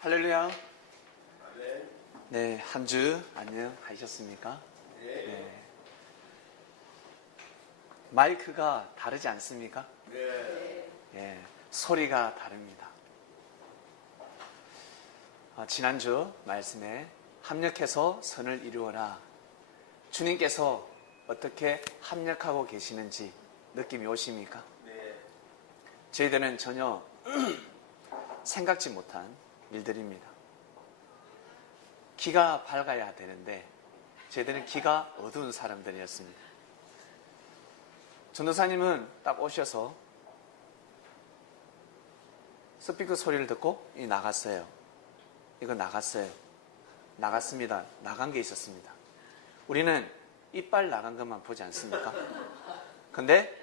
할렐루야. 네, 한 주 안녕하셨습니까? 네. 마이크가 다르지 않습니까? 네, 소리가 다릅니다. 지난주 말씀에 합력해서 선을 이루어라. 주님께서 어떻게 합력하고 계시는지 느낌이 오십니까? 저희들은 전혀 생각지 못한 일들입니다. 기가 밝아야 되는데 저희들은 기가 어두운 사람들이었습니다. 전도사님은 딱 오셔서 스피커 소리를 듣고 나갔어요. 이거 나갔어요. 나갔습니다. 나간 게 있었습니다. 우리는 이빨 나간 것만 보지 않습니까? 근데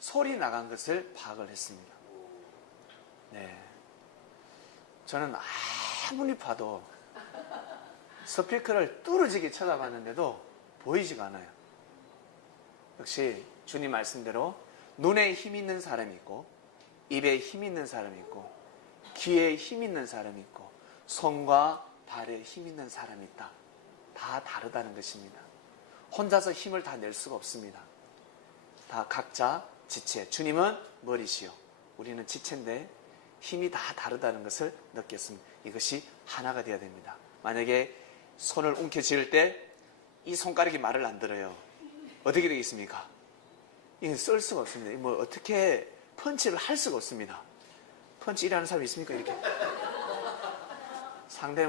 소리 나간 것을 파악을 했습니다. 네. 저는 아무리 봐도 스피커를 뚫어지게 쳐다봤는데도 보이지가 않아요. 역시 주님 말씀대로 눈에 힘 있는 사람이 있고, 입에 힘 있는 사람이 있고, 귀에 힘 있는 사람이 있고, 손과 발에 힘 있는 사람이 있다. 다 다르다는 것입니다. 혼자서 힘을 다 낼 수가 없습니다. 다 각자 지체. 주님은 머리시요, 우리는 지체인데 힘이 다 다르다는 것을 느꼈습니다. 이것이 하나가 되어야 됩니다. 만약에 손을 움켜쥐을 때 이 손가락이 말을 안 들어요. 어떻게 되겠습니까? 이건 쓸 수가 없습니다. 뭐 어떻게 펀치를 할 수가 없습니다. 펀치 일하는 사람이 있습니까? 이렇게 상대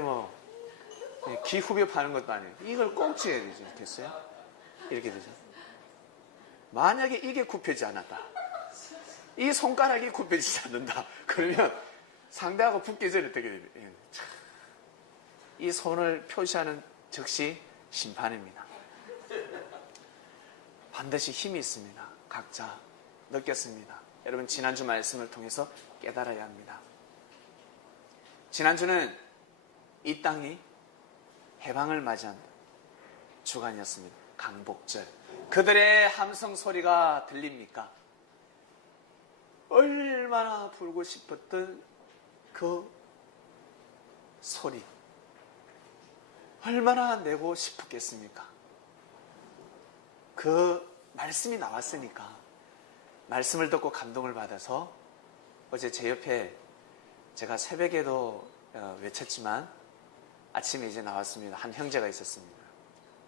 귀 후벼 파는 것도 아니에요. 이걸 꼭 쥐어야 되죠. 됐어요? 이렇게 되죠. 만약에 이게 굽혀지지 않았다, 이 손가락이 굽혀지지 않는다, 그러면 상대하고 붙기 전에 어떻게 됩니까? 이 손을 표시하는 즉시 심판입니다. 반드시 힘이 있습니다. 각자 느꼈습니다. 여러분, 지난주 말씀을 통해서 깨달아야 합니다. 지난주는 이 땅이 해방을 맞이한 주간이었습니다. 강복절. 그들의 함성 소리가 들립니까? 얼마나 부르고 싶었던 그 소리, 얼마나 내고 싶었겠습니까? 그 말씀이 나왔으니까 말씀을 듣고 감동을 받아서 어제 제 옆에 제가 새벽에도 외쳤지만 아침에 이제 나왔습니다. 한 형제가 있었습니다.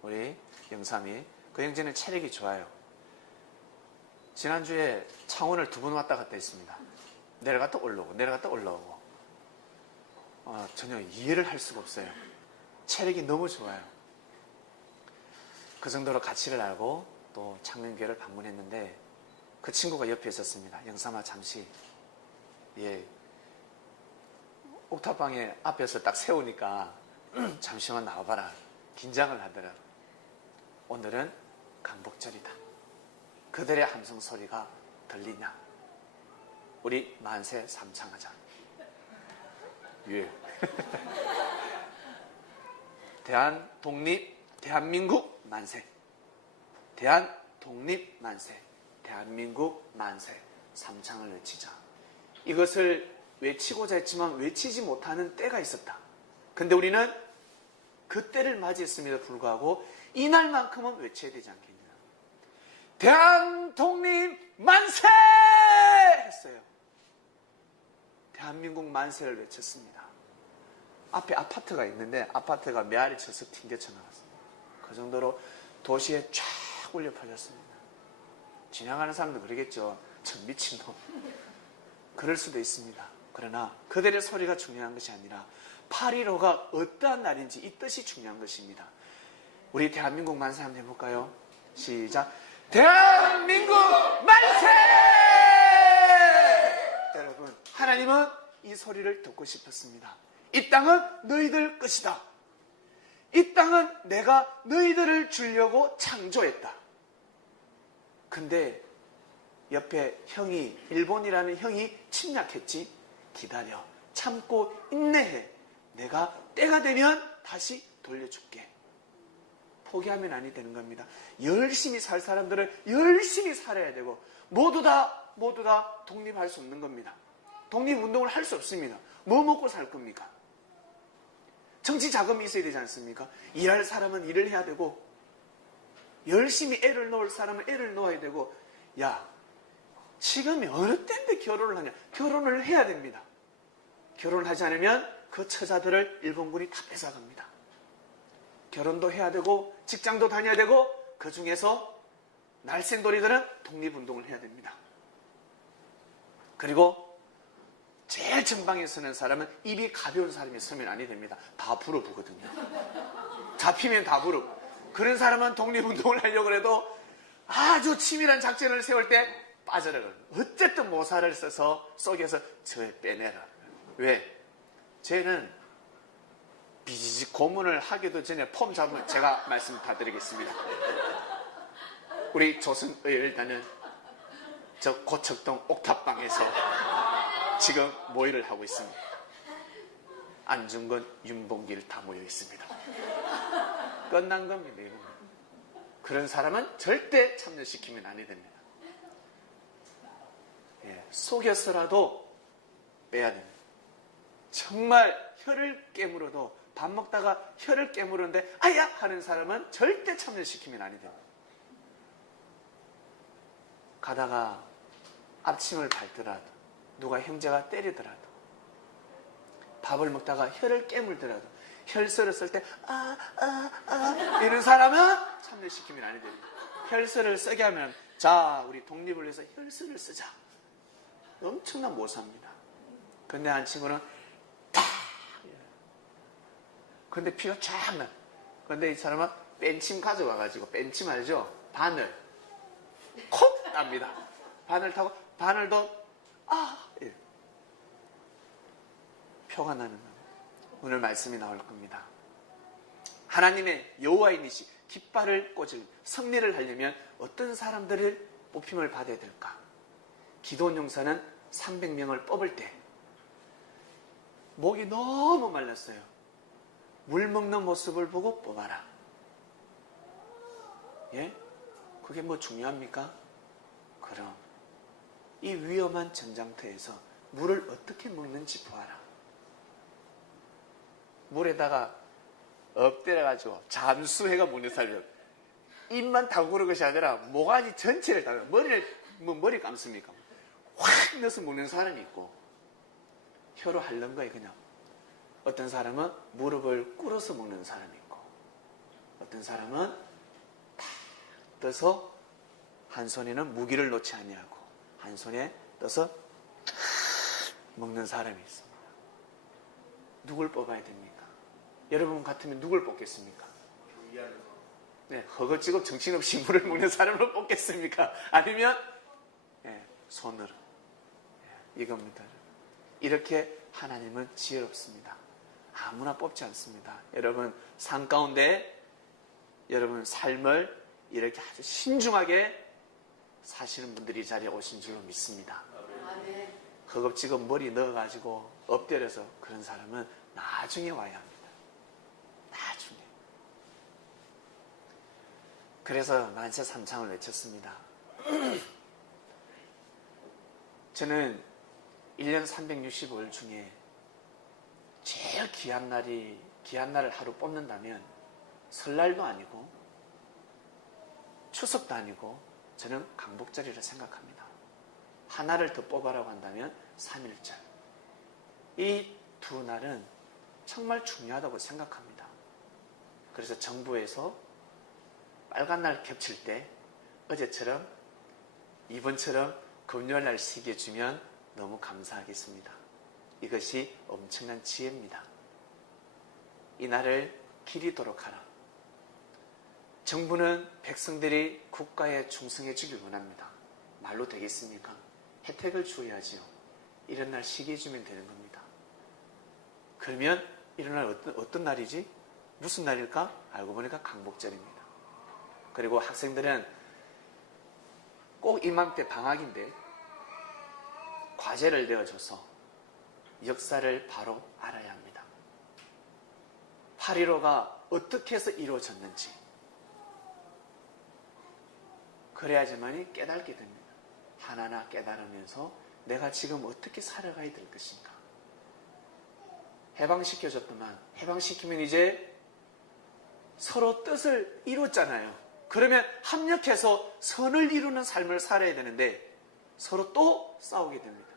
우리 영삼이. 그 형제는 체력이 좋아요. 지난주에 창원을 2번 왔다 갔다 했습니다. 내려갔다 올라오고 내려갔다 올라오고 전혀 이해를 할 수가 없어요. 체력이 너무 좋아요. 그 정도로 가치를 알고 또 창명교회를 방문했는데 그 친구가 옆에 있었습니다. 영삼아, 잠시. 옥탑방에 앞에서 딱 세우니까 잠시만 나와봐라. 긴장을 하더라. 오늘은 강복절이다. 그들의 함성 소리가 들리냐? 우리 만세 삼창하자. 예. 대한민국 만세. 독립 만세. 대한민국 만세. 삼창을 외치자. 이것을 외치고자 했지만 외치지 못하는 때가 있었다. 근데 우리는 그 때를 맞이했음에도 불구하고 이날만큼은 외쳐야 되지 않겠냐. 독립 만세! 했어요. 대한민국 만세를 외쳤습니다. 앞에 아파트가 있는데 아파트가 메아리 쳐서 튕겨쳐 나갔습니다. 그 정도로 도시에 쫙 울려 퍼졌습니다. 지나가는 사람도 그러겠죠. 저 미친놈. 그럴 수도 있습니다. 그러나 그들의 소리가 중요한 것이 아니라 8.15가 어떠한 날인지 이 뜻이 중요한 것입니다. 우리 대한민국 만세 한번 해볼까요? 시작. 대한민국 만세! 여러분, 하나님은 이 소리를 듣고 싶었습니다. 이 땅은 너희들 것이다. 이 땅은 내가 너희들을 주려고 창조했다. 근데 옆에 일본이라는 형이 침략했지. 기다려. 참고 인내해. 내가 때가 되면 다시 돌려줄게. 포기하면 아니 되는 겁니다. 열심히 살 사람들은 열심히 살아야 되고 모두 다 독립할 수 없는 겁니다. 독립운동을 할 수 없습니다. 뭐 먹고 살 겁니까? 정치 자금이 있어야 되지 않습니까? 일할 사람은 일을 해야 되고, 열심히 애를 놓을 사람은 애를 놓아야 되고, 야, 지금이 어느 때인데 결혼을 하냐? 결혼을 해야 됩니다. 결혼을 하지 않으면 그 처자들을 일본군이 다 뺏어갑니다. 결혼도 해야 되고, 직장도 다녀야 되고, 그 중에서 날쌘돌이들은 독립운동을 해야 됩니다. 그리고 제일 전방에 서는 사람은 입이 가벼운 사람이 서면 안 됩니다. 다 불어부거든요. 잡히면 다 불어. 그런 사람은 독립운동을 하려고 해도 아주 치밀한 작전을 세울 때 빠져나가요. 어쨌든 모사를 써서 속에서 저 빼내라. 왜? 쟤는 비지직 고문을 하기도 전에 폼 잡으면 제가 말씀 다 드리겠습니다. 우리 조선의열단은 저 고척동 옥탑방에서 지금 모의를 하고 있습니다. 안중근, 윤봉길 다 모여 있습니다. 끝난 겁니다. 이건. 그런 사람은 절대 참여시키면 안 됩니다. 예, 속여서라도 빼야 됩니다. 정말 혀를 깨물어도 밥 먹다가 혀를 깨물었는데 아야 하는 사람은 절대 참여시키면 안 됩니다. 가다가 앞침을 밟더라도 누가 형제가 때리더라도 밥을 먹다가 혀를 깨물더라도 혀를 썰었을 때 이런 사람은 참여시키면 안 됩니다. 혈서를 쓰게 하면 자 우리 독립을 위해서 혈서를 쓰자. 엄청난 모사입니다. 근데 한 친구는 다 근데 피가 쫙 나. 근데 이 사람은 벤침 가져와가지고 벤침 알죠? 바늘 콕 납니다. 바늘 타고 바늘도 예. 표가 나는 겁니다. 오늘 말씀이 나올 겁니다. 하나님의 여호와이니시 깃발을 꽂을 승리를 하려면 어떤 사람들을 뽑힘을 받아야 될까? 기도원 용사는 300명을 뽑을 때 목이 너무 말랐어요. 물 먹는 모습을 보고 뽑아라. 예? 그게 뭐 중요합니까? 그럼 이 위험한 전장터에서 물을 어떻게 먹는지 보아라. 물에다가 엎드려가지고 잠수해가 먹는 사람이에요. 입만 다구르는 것이 아니라 모가지 전체를 다 머리 감습니까? 확 넣어서 먹는 사람이 있고 혀로 핥는 거예요 그냥. 어떤 사람은 무릎을 꿇어서 먹는 사람이 있고 어떤 사람은 탁 떠서 한 손에는 무기를 놓지 아니하고 한 손에 떠서 먹는 사람이 있습니다. 누굴 뽑아야 됩니까? 여러분 같으면 누굴 뽑겠습니까? 네, 허겁지겁 정신없이 물을 먹는 사람을 뽑겠습니까? 아니면 손으로 이겁니다. 이렇게 하나님은 지혜롭습니다. 아무나 뽑지 않습니다. 여러분 삶 가운데 여러분 삶을 이렇게 아주 신중하게 사시는 분들이 이 자리에 오신 줄로 믿습니다. 허겁지겁 머리 넣어가지고 엎드려서 그런 사람은 나중에 와야 합니다. 나중에. 그래서 만세 삼창을 외쳤습니다. 저는 1년 365일 중에 제일 귀한 날을 하루 뽑는다면 설날도 아니고 추석도 아니고 저는 강복절이라 생각합니다. 하나를 더 뽑아라고 한다면 3.1절. 이 두 날은 정말 중요하다고 생각합니다. 그래서 정부에서 빨간 날 겹칠 때 어제처럼 이번처럼 금요일날 시기해주면 너무 감사하겠습니다. 이것이 엄청난 지혜입니다. 이 날을 기리도록 하라. 정부는 백성들이 국가에 충성해 주길 원합니다. 말로 되겠습니까? 혜택을 주어야지요. 이런 날 시기해주면 되는 겁니다. 그러면 이런 날 어떤 날이지? 무슨 날일까? 알고 보니까 강복절입니다. 그리고 학생들은 꼭 이맘때 방학인데 과제를 내어줘서 역사를 바로 알아야 합니다. 8.15가 어떻게 해서 이루어졌는지 그래야지만이 깨닫게 됩니다. 하나하나 깨달으면서 내가 지금 어떻게 살아가야 될 것인가. 해방시켜줬더만 해방시키면 이제 서로 뜻을 이뤘잖아요. 그러면 합력해서 선을 이루는 삶을 살아야 되는데 서로 또 싸우게 됩니다.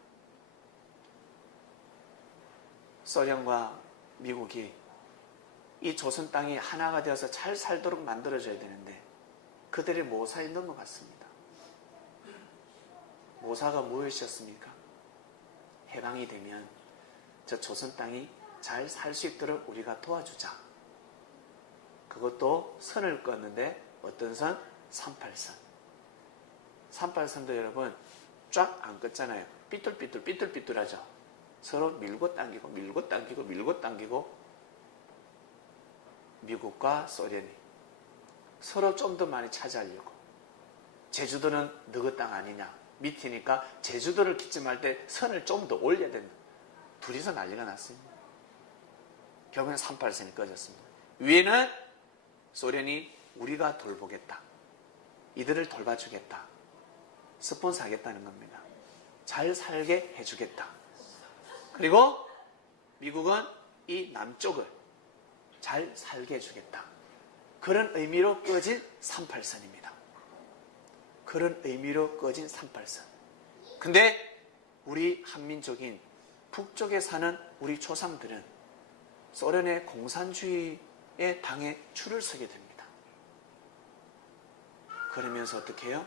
소련과 미국이 이 조선 땅이 하나가 되어서 잘 살도록 만들어줘야 되는데 그들의 모사에 넘어갔습니다. 모사가 무엇이었습니까? 해방이 되면 저 조선 땅이 잘 살 수 있도록 우리가 도와주자. 그것도 선을 껐는데 어떤 선? 38선. 38선도 여러분 쫙 안 껐잖아요. 삐뚤삐뚤하죠. 서로 밀고 당기고 밀고 당기고 밀고 당기고 미국과 소련이 서로 좀 더 많이 차지하려고. 제주도는 너희 땅 아니냐. 밑이니까 제주도를 기점할 때 선을 좀 더 올려야 된다. 둘이서 난리가 났습니다. 결국엔 38선이 꺼졌습니다. 위에는 소련이 우리가 돌보겠다. 이들을 돌봐주겠다. 스폰서 하겠다는 겁니다. 잘 살게 해주겠다. 그리고 미국은 이 남쪽을 잘 살게 해주겠다. 그런 의미로 꺼진 38선입니다. 그런 의미로 꺼진 38선. 근데 우리 한민족인 북쪽에 사는 우리 조상들은 소련의 공산주의의 당에 줄을 서게 됩니다. 그러면서 어떻게 해요?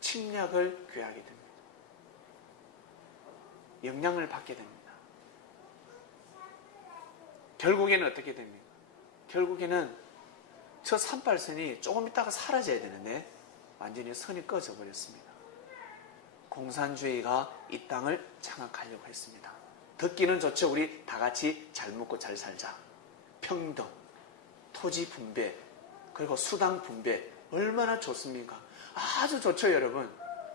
침략을 꾀하게 됩니다. 영향을 받게 됩니다. 결국에는 어떻게 됩니까? 결국에는 저 38선이 조금 있다가 사라져야 되는데 완전히 선이 꺼져 버렸습니다. 공산주의가 이 땅을 장악하려고 했습니다. 듣기는 좋죠. 우리 다 같이 잘 먹고 잘 살자. 평등, 토지 분배, 그리고 수당 분배 얼마나 좋습니까? 아주 좋죠, 여러분.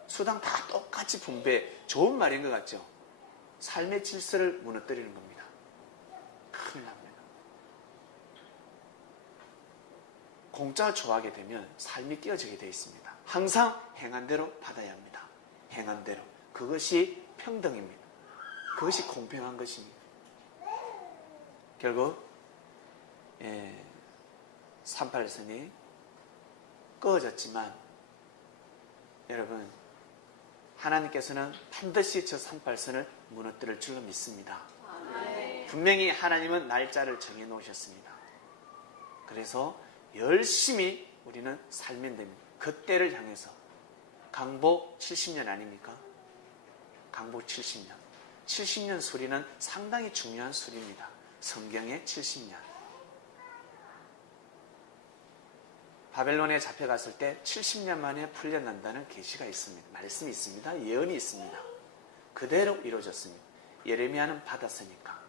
수당 다 똑같이 분배. 좋은 말인 것 같죠? 삶의 질서를 무너뜨리는 겁니다. 큰일 납니다. 공짜 좋아하게 되면 삶이 띄어지게 되어 있습니다. 항상 행한 대로 받아야 합니다. 행한 대로. 그것이 평등입니다. 그것이 공평한 것입니다. 결국 38선이 꺼졌지만 여러분 하나님께서는 반드시 저 38선을 무너뜨릴 줄로 믿습니다. 분명히 하나님은 날짜를 정해놓으셨습니다. 그래서 열심히 우리는 살면 됩니다. 그때를 향해서. 강복 70년 아닙니까? 강복 70년. 70년 수리는 상당히 중요한 수리입니다. 성경의 70년. 바벨론에 잡혀갔을 때 70년 만에 풀려난다는 계시가 있습니다. 말씀이 있습니다. 예언이 있습니다. 그대로 이루어졌습니다. 예레미야는 받았으니까.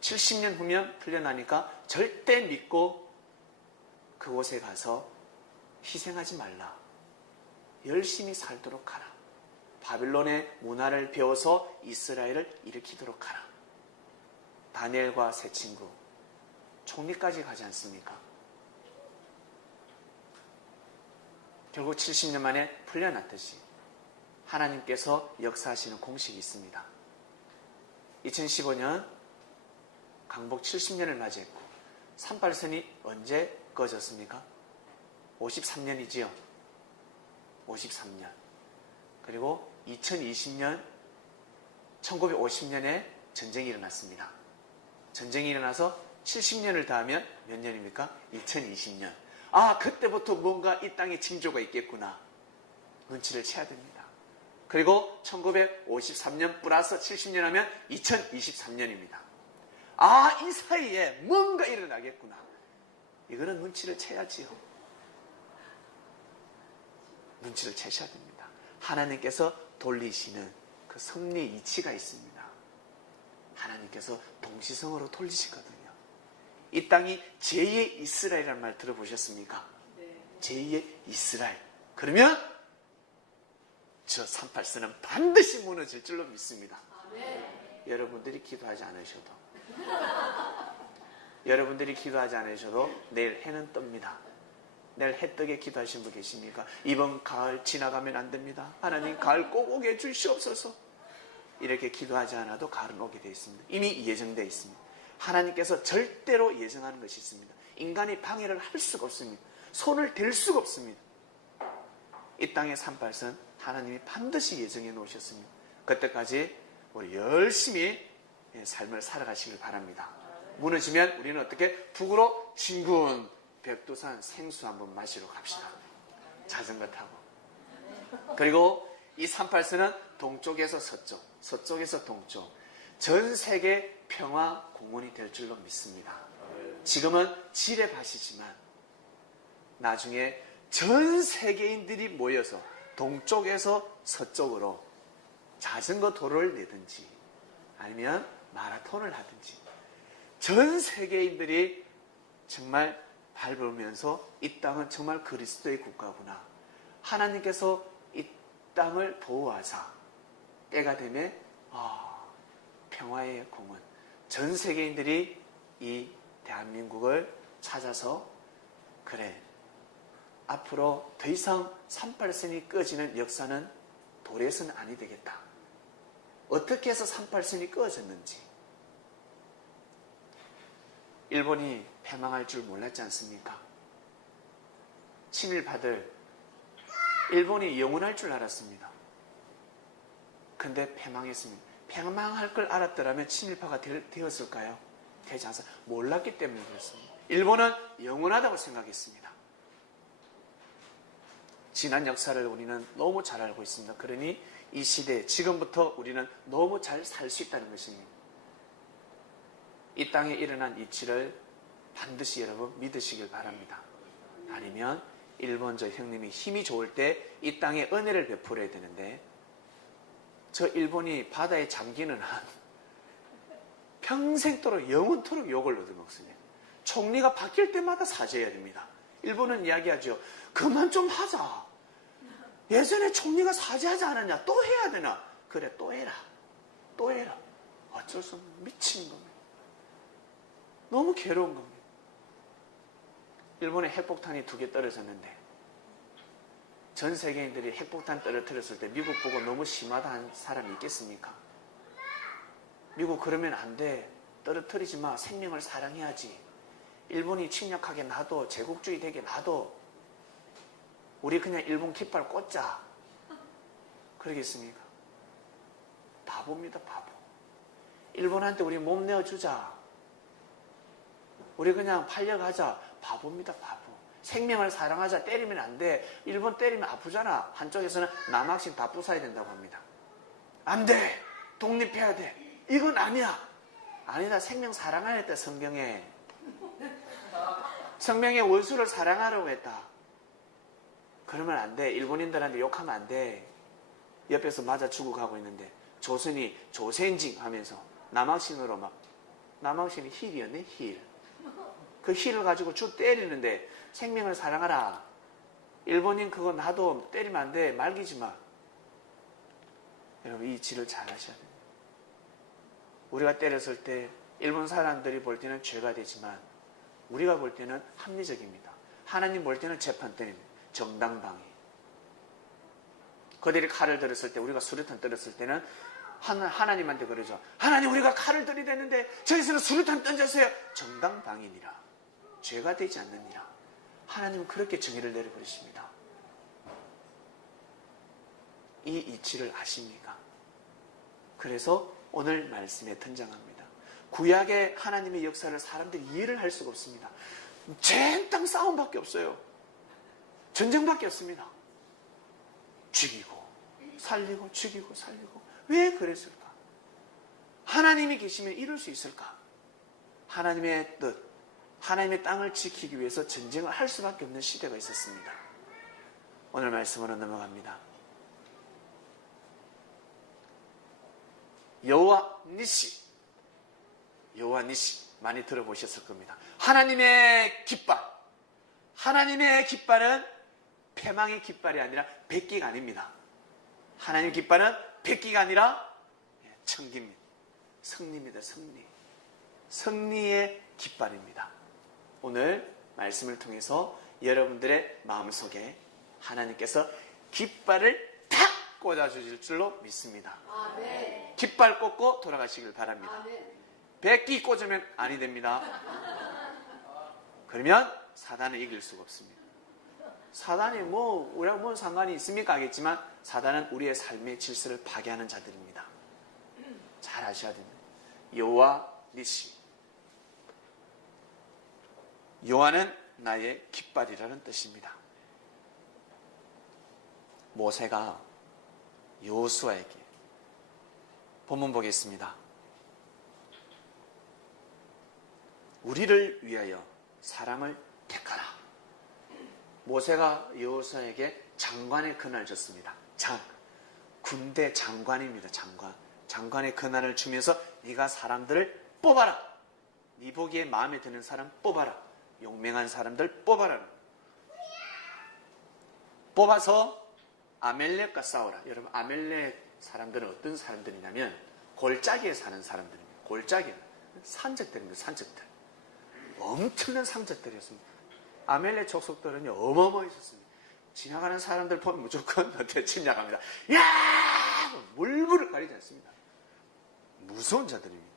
70년 후면 풀려나니까 절대 믿고 그곳에 가서 희생하지 말라. 열심히 살도록 하라. 바빌론의 문화를 배워서 이스라엘을 일으키도록 하라. 다니엘과 세 친구 총리까지 가지 않습니까? 결국 70년 만에 풀려났듯이 하나님께서 역사하시는 공식이 있습니다. 2015년 강복 70년을 맞이했고 38선이 언제 꺼졌습니까? 53년이지요. 53년. 그리고 2020년 1950년에 전쟁이 일어났습니다. 전쟁이 일어나서 70년을 더하면 몇 년입니까? 2020년. 아, 그때부터 뭔가 이 땅에 징조가 있겠구나. 눈치를 채야 됩니다. 그리고 1953년 플러스 70년 하면 2023년입니다. 아, 이 사이에 뭔가 일어나겠구나. 이거는 눈치를 채야지요. 눈치를 채셔야 됩니다. 하나님께서 돌리시는 그 섭리 이치가 있습니다. 하나님께서 동시성으로 돌리시거든요. 이 땅이 제2의 이스라엘이라는 말 들어보셨습니까? 네. 제2의 이스라엘. 그러면 저 38선은 반드시 무너질 줄로 믿습니다. 네. 여러분들이 기도하지 않으셔도 여러분들이 기도하지 않으셔도 내일 해는 뜹니다. 내일 해 뜨게 기도하신 분 계십니까? 이번 가을 지나가면 안 됩니다. 하나님 가을 꼭 오게 해주시옵소서. 이렇게 기도하지 않아도 가을은 오게 되어 있습니다. 이미 예정되어 있습니다. 하나님께서 절대로 예정하는 것이 있습니다. 인간이 방해를 할 수가 없습니다. 손을 댈 수가 없습니다. 이 땅의 38선 하나님이 반드시 예정해 놓으셨습니다. 그때까지 우리 열심히 삶을 살아가시길 바랍니다. 무너지면 우리는 어떻게? 북으로 진군 백두산 생수 한번 마시러 갑시다. 자전거 타고. 그리고 이 38선은 동쪽에서 서쪽, 서쪽에서 동쪽, 전 세계 평화 공원이 될 줄로 믿습니다. 지금은 지뢰밭이지만 나중에 전 세계인들이 모여서 동쪽에서 서쪽으로 자전거 도로를 내든지 아니면 마라톤을 하든지 전 세계인들이 정말 밟으면서 이 땅은 정말 그리스도의 국가구나. 하나님께서 이 땅을 보호하사 때가 되면 평화의 공원, 전 세계인들이 이 대한민국을 찾아서 그래, 앞으로 더 이상 38선이 꺼지는 역사는 도래선은 아니 되겠다. 어떻게 해서 38선이 꺼졌는지. 일본이 패망할 줄 몰랐지 않습니까? 친일파들, 일본이 영원할 줄 알았습니다. 근데 패망했습니다. 패망할 걸 알았더라면 친일파가 되었을까요? 되지 않습니다. 몰랐기 때문에 그렇습니다. 일본은 영원하다고 생각했습니다. 지난 역사를 우리는 너무 잘 알고 있습니다. 그러니 이 시대, 지금부터 우리는 너무 잘 살 수 있다는 것입니다. 이 땅에 일어난 이치를 반드시 여러분 믿으시길 바랍니다. 아니면 일본 저 형님이 힘이 좋을 때 이 땅에 은혜를 베풀어야 되는데 저 일본이 바다에 잠기는 한 평생도록 영원토록 욕을 얻어먹습니다. 총리가 바뀔 때마다 사죄해야 됩니다. 일본은 이야기하죠. 그만 좀 하자. 예전에 총리가 사죄하지 않았냐? 또 해야 되나? 그래, 또 해라. 또 해라. 어쩔 수 없는 미친 겁니다. 너무 괴로운 겁니다. 일본에 핵폭탄이 2개 떨어졌는데 전 세계인들이 핵폭탄 떨어뜨렸을 때 미국 보고 너무 심하다 한 사람이 있겠습니까? 미국 그러면 안 돼. 떨어뜨리지 마. 생명을 사랑해야지. 일본이 침략하게 놔둬. 제국주의 되게 놔둬. 우리 그냥 일본 깃발 꽂자. 그러겠습니까? 바보입니다. 바보. 일본한테 우리 몸 내어주자. 우리 그냥 팔려가자. 바보입니다. 바보. 생명을 사랑하자. 때리면 안 돼. 일본 때리면 아프잖아. 한쪽에서는 남학생 다 부숴야 된다고 합니다. 안 돼. 독립해야 돼. 이건 아니야. 아니다. 생명 사랑하라 했다. 성경에. 성명의 원수를 사랑하라고 했다. 그러면 안 돼. 일본인들한테 욕하면 안 돼. 옆에서 맞아 죽어가고 있는데 조선이 조센징 하면서 남학신으로 막, 남학신이 힐이었네. 힐. 그 힐을 가지고 쭉 때리는데 생명을 사랑하라. 일본인 그거 놔도 때리면 안 돼. 말기지 마. 여러분 이 지를 잘 하셔야 됩니다. 우리가 때렸을 때 일본 사람들이 볼 때는 죄가 되지만 우리가 볼 때는 합리적입니다. 하나님 볼 때는 재판 때립니다. 정당방위. 그들이 칼을 들었을 때 우리가 수류탄 들었을 때는 하나님한테 그러죠. 하나님 우리가 칼을 들이댔는데 저기서는 수류탄 던졌어요. 정당방위니라. 죄가 되지 않느니라. 하나님은 그렇게 정의를 내려버리십니다. 이 이치를 아십니까? 그래서 오늘 말씀에 등장합니다. 구약의 하나님의 역사를 사람들이 이해를 할 수가 없습니다. 젠땅 싸움밖에 없어요. 전쟁밖에 없습니다. 죽이고 살리고 죽이고 살리고. 왜 그랬을까? 하나님이 계시면 이룰 수 있을까? 하나님의 뜻, 하나님의 땅을 지키기 위해서 전쟁을 할 수밖에 없는 시대가 있었습니다. 오늘 말씀으로 넘어갑니다. 여호와 니시, 여호와 니시 많이 들어보셨을 겁니다. 하나님의 깃발. 하나님의 깃발은 패망의 깃발이 아니라 백기가 아닙니다. 하나님의 깃발은 백기가 아니라 청기입니다. 승리입니다. 승리. 승리의 깃발입니다. 오늘 말씀을 통해서 여러분들의 마음속에 하나님께서 깃발을 탁 꽂아주실 줄로 믿습니다. 아멘. 깃발 꽂고 돌아가시길 바랍니다. 백기 꽂으면 아니 됩니다. 그러면 사단을 이길 수가 없습니다. 사단이 우리랑 뭔 상관이 있습니까? 하겠지만 사단은 우리의 삶의 질서를 파괴하는 자들입니다. 잘 아셔야 됩니다. 여호와 니시. 여호와는 나의 깃발이라는 뜻입니다. 모세가 여호수아에게 본문 보겠습니다. 우리를 위하여 사람을 택하라. 모세가 여호수아에게 장관의 권한을 줬습니다. 군대 장관입니다. 장관의 권한을 주면서 네가 사람들을 뽑아라. 네 보기에 마음에 드는 사람 뽑아라. 용맹한 사람들 뽑아라. 뽑아서 아멜렉과 싸우라. 여러분, 아멜렉 사람들은 어떤 사람들이냐면 골짜기에 사는 사람들입니다. 골짜기, 산적들입니다. 산적들. 엄청난 산적들이었습니다. 아멜렉 족속들은 어마어마했었습니다. 지나가는 사람들 보면 무조건 침략합니다. 야! 물불을 가리지 않습니다. 무서운 자들입니다.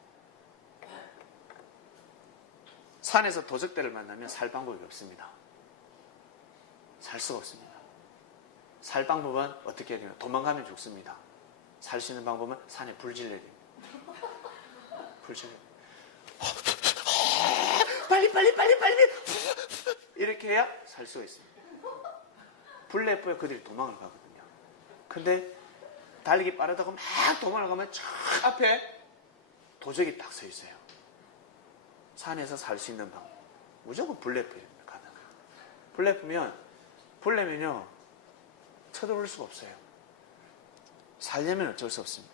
산에서 도적들을 만나면 살 방법이 없습니다. 살 수가 없습니다. 살 방법은 어떻게 해야 되나? 도망가면 죽습니다. 살 수 있는 방법은 산에 불 질러야 됩니다. 불 질러야 됩니다. 빨리 이렇게 해야 살 수가 있습니다. 불 내뿌에 그들이 도망을 가거든요. 근데 달리기 빠르다고 막 도망을 가면 저 앞에 도적이 딱 서 있어요. 산에서 살 수 있는 방법 무조건 불 내뿌입니다. 가다가 불 내면요 쳐들어올 수가 없어요. 살려면 어쩔 수 없습니다.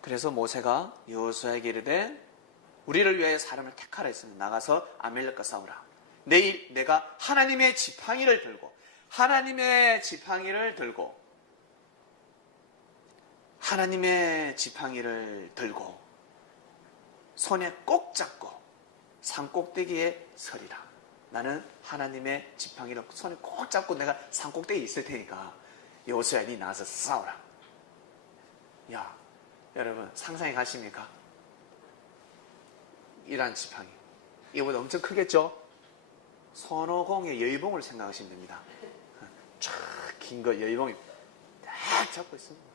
그래서 모세가 여호수아에게 이르되 우리를 위하여 사람을 택하라 했으니 나가서 아멜렉과 싸우라. 내일 내가 하나님의 지팡이를 들고 손에 꼭 잡고 산꼭대기에 서리라. 나는 하나님의 지팡이를 손에 꼭 잡고 내가 산꼭대기에 있을 테니까 여호수아 니 나와서 싸우라. 야, 여러분 상상해 가십니까? 이란 지팡이 이거보다 엄청 크겠죠? 손오공의 여의봉을 생각하시면 됩니다. 쫙 긴 거 여의봉이 딱 잡고 있습니다.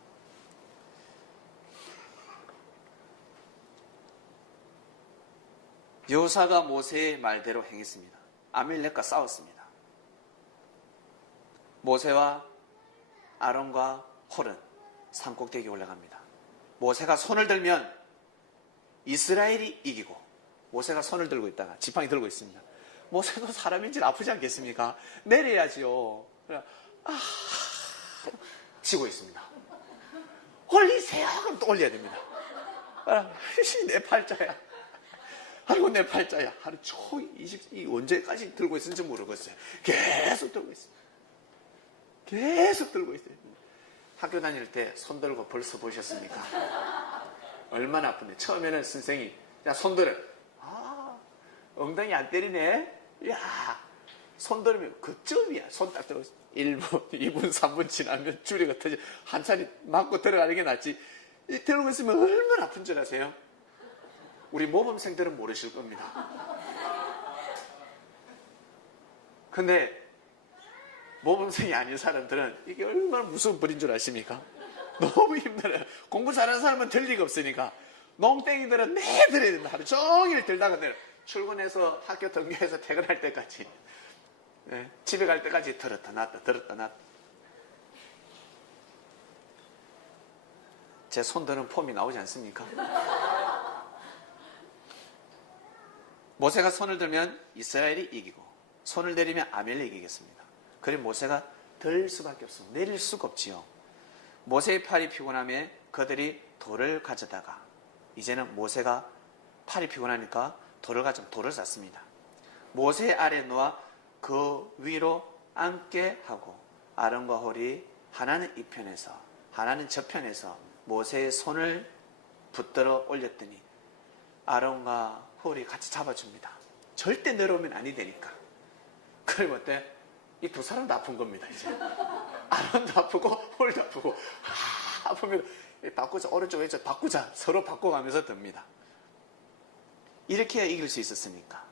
여호수아가 모세의 말대로 행했습니다. 아멜렉과 싸웠습니다. 모세와 아론과 홀은 산꼭대기에 올라갑니다. 모세가 손을 들면 이스라엘이 이기고 모세가 손을 들고 있다가 지팡이 들고 있습니다. 모세도 사람인지 아프지 않겠습니까? 내려야지요. 치고 있습니다. 올리세요. 그럼 또 올려야 됩니다. 내 팔자야. 아이고 내 팔자야. 하루 종일 언제까지 들고 있는지 모르겠어요. 계속 들고 있어요. 학교 다닐 때 손 들고 벌써 보셨습니까? 얼마나 아픈데. 처음에는 선생이 야 손 들어. 엉덩이 안 때리네. 야 손 들으면 그쯤이야. 손 딱 들고 1분, 2분, 3분 지나면 줄이가 터져. 한 차례 맞고 들어가는 게 낫지. 들고 있으면 얼마나 아픈 줄 아세요? 우리 모범생들은 모르실 겁니다. 근데 모범생이 아닌 사람들은 이게 얼마나 무서운 벌인 줄 아십니까? 너무 힘들어요. 공부 잘하는 사람은 들 리가 없으니까. 농땡이들은 내 들어야 된다. 하루 종일 들다가 내려. 출근해서 학교 등교해서 퇴근할 때까지, 집에 갈 때까지 들었다 놨다. 제 손 드는 폼이 나오지 않습니까? 모세가 손을 들면 이스라엘이 이기고 손을 내리면 아멜렉이 이기겠습니다. 그리고 모세가 들 수밖에 없습니다. 내릴 수가 없지요. 모세의 팔이 피곤함에 그들이 돌을 가져다가 이제는 모세가 팔이 피곤하니까 돌을 가져 돌을 쌌습니다. 모세 아래 놓아 그 위로 앉게 하고 아론과 홀이 하나는 이편에서 하나는 저편에서 모세의 손을 붙들어 올렸더니 아론과 홀이 같이 잡아줍니다. 절대 내려오면 아니 되니까. 그럼 어때? 이 두 사람도 아픈 겁니다. 이제 아론도 아프고 홀도 아프고 아프면 바꾸자, 오른쪽 왼쪽 바꾸자, 서로 바꿔가면서 듭니다. 이렇게 해야 이길 수 있었으니까.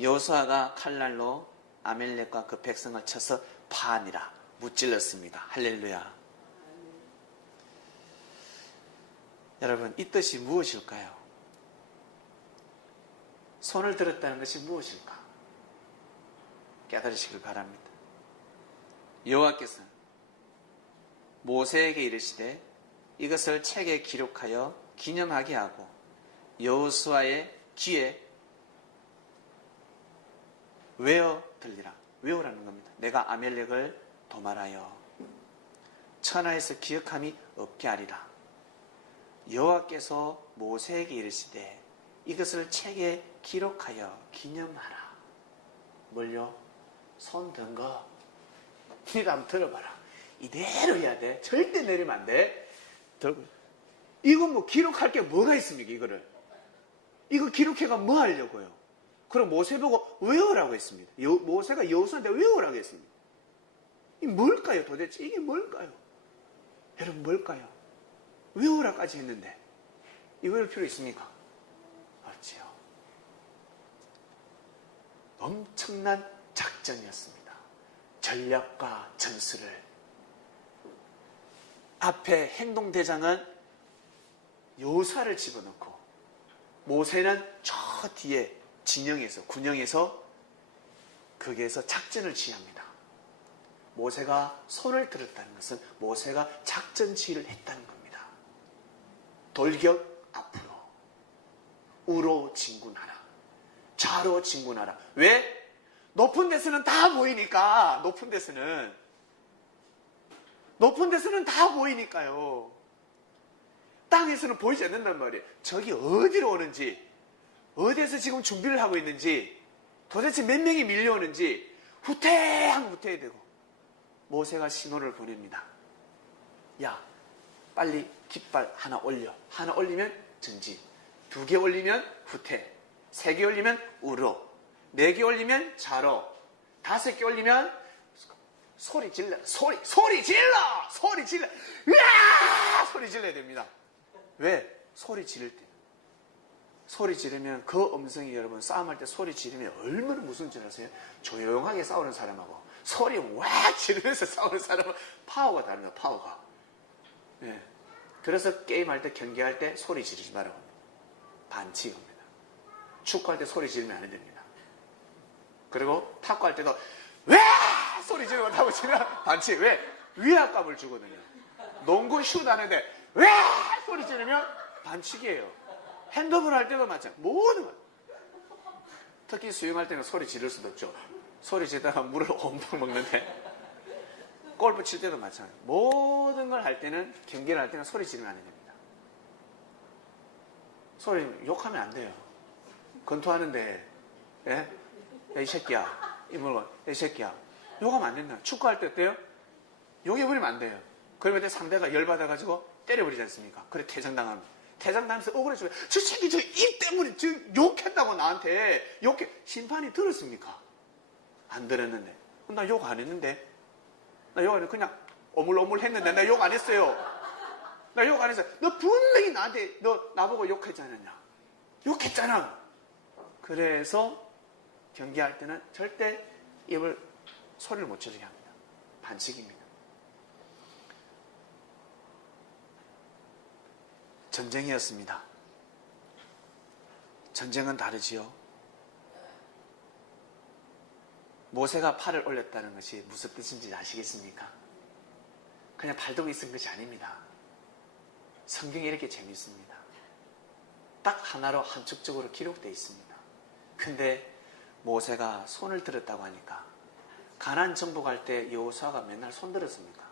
여호수아가 칼날로 아멜렉과 그 백성을 쳐서 파하니라, 무찔렀습니다. 할렐루야. 여러분, 이 뜻이 무엇일까요? 손을 들었다는 것이 무엇일까? 깨달으시길 바랍니다. 여호와께서는 모세에게 이르시되 이것을 책에 기록하여 기념하게 하고 여호수아의 귀에 외어 들리라. 외우라는 겁니다. 내가 아멜렉을 도말하여 천하에서 기억함이 없게 하리라. 여호와께서 모세에게 이르시되 이것을 책에 기록하여 기념하라. 뭘요? 손 든 거. 니가 한번 들어봐라. 이대로 해야 돼. 절대 내리면 안 돼. 이건 뭐 기록할 게 뭐가 있습니까? 이거를. 이거 기록해가 뭐 하려고요? 그럼 모세 보고 외우라고 했습니다. 모세가 여호수아한테 외우라고 했습니다. 이 뭘까요 도대체? 이게 뭘까요? 여러분 뭘까요? 외우라까지 했는데 이거 외울 필요 있습니까? 없지요. 엄청난 작전이었습니다. 전략과 전술을. 앞에 행동대장은 여호수아를 집어넣고 모세는 저 뒤에 진영에서 군영에서 거기에서 작전을 지휘합니다. 모세가 손을 들었다는 것은 모세가 작전 지휘를 했다는 겁니다. 돌격 앞으로, 우로 진군하라, 좌로 진군하라. 왜? 높은 데서는 다 보이니까. 높은 데서는 다 보이니까요. 땅에서는 보이지 않는단 말이에요. 저기 어디로 오는지, 어디에서 지금 준비를 하고 있는지, 도대체 몇 명이 밀려오는지 후퇴하면 후퇴해야 되고. 모세가 신호를 보냅니다. 야, 빨리 깃발 하나 올려. 하나 올리면 전진, 2개 올리면 후퇴, 3개 올리면 우로, 4개 올리면 좌로, 5개 올리면 소리 질러. 소리 질러. 으아! 소리 질러야 됩니다. 왜? 소리 지를 때. 소리 지르면 그 음성이 여러분 싸움할 때 소리 지르면 얼마나 무서운 줄 아세요? 조용하게 싸우는 사람하고 소리 와 지르면서 싸우는 사람은 파워가 다릅니다. 파워가. 네. 그래서 게임할 때 경기할 때 소리 지르지 말라고 합니다. 반칙입니다. 축구할 때 소리 지르면 안 됩니다. 그리고 탁구할 때도 왜 소리 지르고 타고 치면 반칙. 왜? 위압감을 주거든요. 농구 슛 하는데 왜 소리 지르면 반칙이에요. 핸드볼 할 때도 마찬가지. 모든 것. 특히 수영할 때는 소리 지를 수도 없죠. 소리 지르다가 물을 옴팡 먹는데 골프 칠 때도 마찬가지. 모든 걸 할 때는, 경기를 할 때는 소리 지르면 안 됩니다. 소리 욕하면 안 돼요. 권투하는데 예? 야, 이 새끼야. 이 물건. 야, 이 새끼야. 욕하면 안 된다. 축구할 때 어때요? 욕해버리면 안 돼요. 그러면 상대가 열받아가지고 때려버리지 않습니까? 그래 퇴장당합니다. 퇴장당하면서 억울해져요. 저 새끼 저 입 때문에 저 욕했다고 나한테 욕해. 심판이 들었습니까? 안 들었는데. 나 욕 안 했는데. 나 욕 안 했는데 그냥 오물오물 했는데 나 욕 안 했어요. 나 욕 안 했어요. 너 분명히 나한테 너 나보고 욕했지 않았냐? 욕했잖아. 그래서 경기할 때는 절대 입을 소리를 못 지르게 합니다. 반칙입니다. 전쟁이었습니다. 전쟁은 다르지요. 모세가 팔을 올렸다는 것이 무슨 뜻인지 아시겠습니까? 그냥 발동이 쓴 것이 아닙니다. 성경이 이렇게 재미있습니다. 딱 하나로 한축적으로 기록되어 있습니다. 근데 모세가 손을 들었다고 하니까 가나안 정복할 때 여호수아가 맨날 손 들었습니까?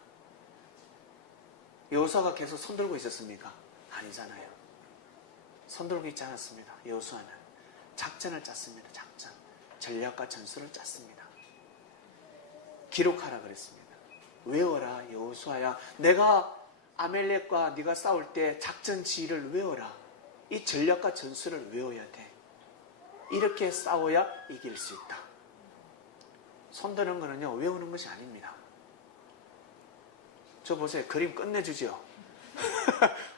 여호수아가 계속 손 들고 있었습니까? 아니잖아요. 손 들고 있지 않았습니다. 여호수아는 작전을 짰습니다. 작전. 전략과 전술을 짰습니다. 기록하라 그랬습니다. 외워라 여호수아야. 내가 아멜렉과 네가 싸울 때 작전 지휘를 외워라. 이 전략과 전술을 외워야 돼. 이렇게 싸워야 이길 수 있다. 손 드는 거는요 외우는 것이 아닙니다. 저 보세요. 그림 끝내주죠.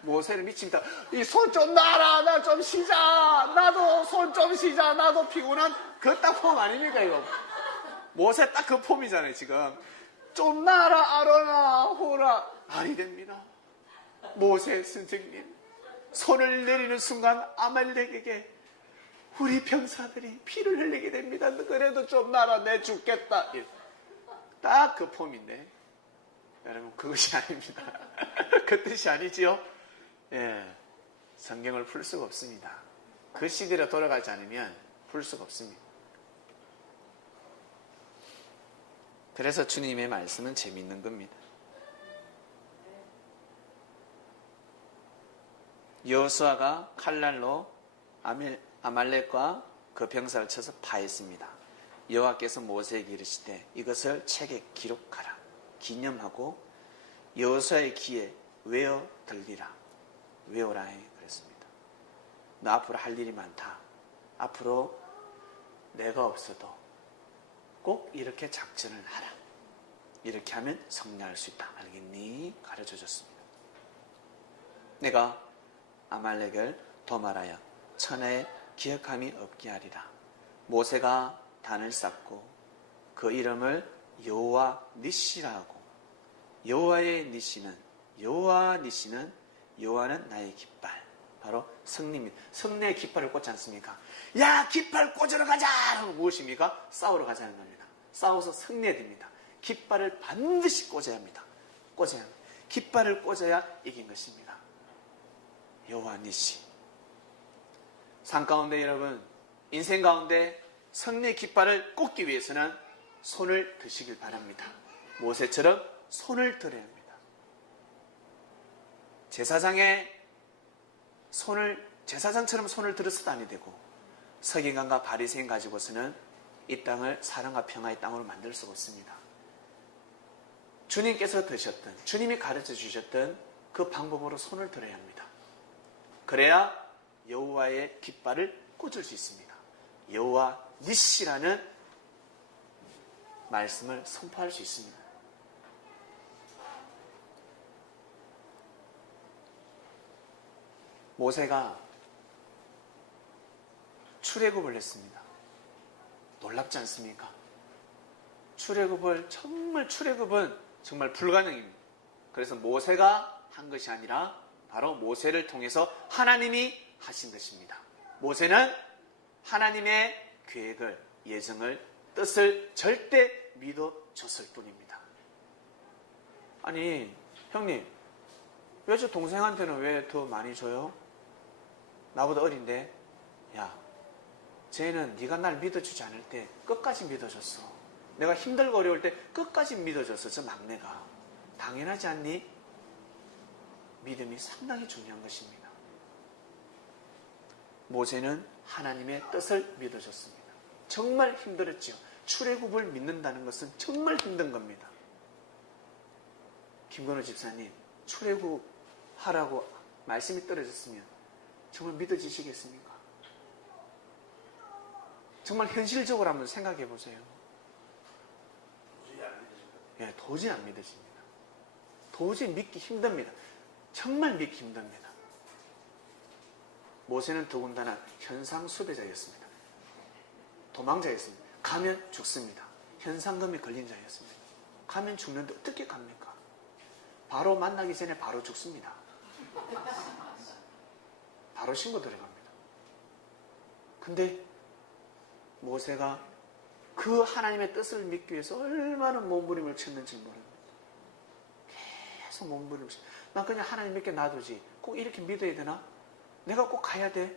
모세는 미칩니다. 이 손 좀 놔라. 나 좀 쉬자. 나도 손 좀 쉬자. 나도 피곤한 그 딱 폼 아닙니까 이거. 모세 딱 그 폼이잖아요 지금. 좀 놔라 아로나 호라. 아니 됩니다. 모세 선생님 손을 내리는 순간 아말렉에게 우리 병사들이 피를 흘리게 됩니다. 그래도 좀 놔라. 내 죽겠다. 딱 그 폼인데 여러분 그것이 아닙니다. 그 뜻이 아니지요. 예, 성경을 풀 수가 없습니다. 그 시대로 돌아가지 않으면 풀 수가 없습니다. 그래서 주님의 말씀은 재밌는 겁니다. 여호수아가 칼날로 아말렉과 그 병사를 쳐서 파했습니다. 여호와께서 모세에게 이르시되 이것을 책에 기록하라. 기념하고 여호수아의 귀에 외어 들리라. 외우라 해 그랬습니다. 너 앞으로 할 일이 많다. 앞으로 내가 없어도 꼭 이렇게 작전을 하라. 이렇게 하면 승리할 수 있다. 알겠니? 가르쳐 줬습니다. 내가 아말렉을 도말하여 천하에 기억함이 없게 하리라. 모세가 단을 쌓고 그 이름을 여호와 니시라고. 여호와의 니시는 여호와는 나의 깃발. 바로 승리입니다. 승리의 깃발을 꽂지 않습니까? 야 깃발 꽂으러 가자! 하고 무엇입니까? 싸우러 가자는 겁니다. 싸워서 승리해야 됩니다. 깃발을 반드시 꽂아야 합니다. 꽂아야 합니다. 깃발을 꽂아야 이긴 것입니다. 여호와 니시. 삶 가운데 여러분 인생 가운데 승리의 깃발을 꽂기 위해서는 손을 드시길 바랍니다. 모세처럼 손을 들어야 합니다. 제사장처럼 손을 들어서도 아니 되고 서기관과 바리새인 가지고서는 이 땅을 사랑과 평화의 땅으로 만들 수가 없습니다. 주님께서 드셨던 주님이 가르쳐 주셨던 그 방법으로 손을 들어야 합니다. 그래야 여호와의 깃발을 꽂을 수 있습니다. 여호와 니시라는 말씀을 선포할 수 있습니다. 모세가 출애굽을 했습니다. 놀랍지 않습니까? 출애굽은 정말 불가능입니다. 그래서 모세가 한 것이 아니라 바로 모세를 통해서 하나님이 하신 것입니다. 모세는 하나님의 계획을, 예정을, 뜻을 절대 믿어줬을 뿐입니다. 아니 형님 왜 저 동생한테는 왜 더 많이 줘요? 나보다 어린데. 야 쟤는 네가 날 믿어주지 않을 때 끝까지 믿어줬어. 내가 힘들고 어려울 때 끝까지 믿어줬어. 저 막내가. 당연하지 않니? 믿음이 상당히 중요한 것입니다. 모세는 하나님의 뜻을 믿어줬습니다. 정말 힘들었죠. 출애굽을 믿는다는 것은 정말 힘든 겁니다. 김건우 집사님 출애굽하라고 말씀이 떨어졌으면 정말 믿어지시겠습니까? 정말 현실적으로 한번 생각해 보세요. 예, 도저히 안 믿어집니다. 도저히 믿기 힘듭니다. 정말 믿기 힘듭니다. 모세는 더군다나 현상수배자였습니다. 도망자였습니다. 가면 죽습니다. 현상금이 걸린 자였습니다. 가면 죽는데 어떻게 갑니까? 바로 만나기 전에 바로 죽습니다. 바로 신고 들어갑니다. 근데 모세가 그 하나님의 뜻을 믿기 위해서 얼마나 몸부림을 쳤는지 모릅니다. 계속 몸부림을 쳤. 난 그냥 하나님 믿게 놔두지. 꼭 이렇게 믿어야 되나? 내가 꼭 가야 돼?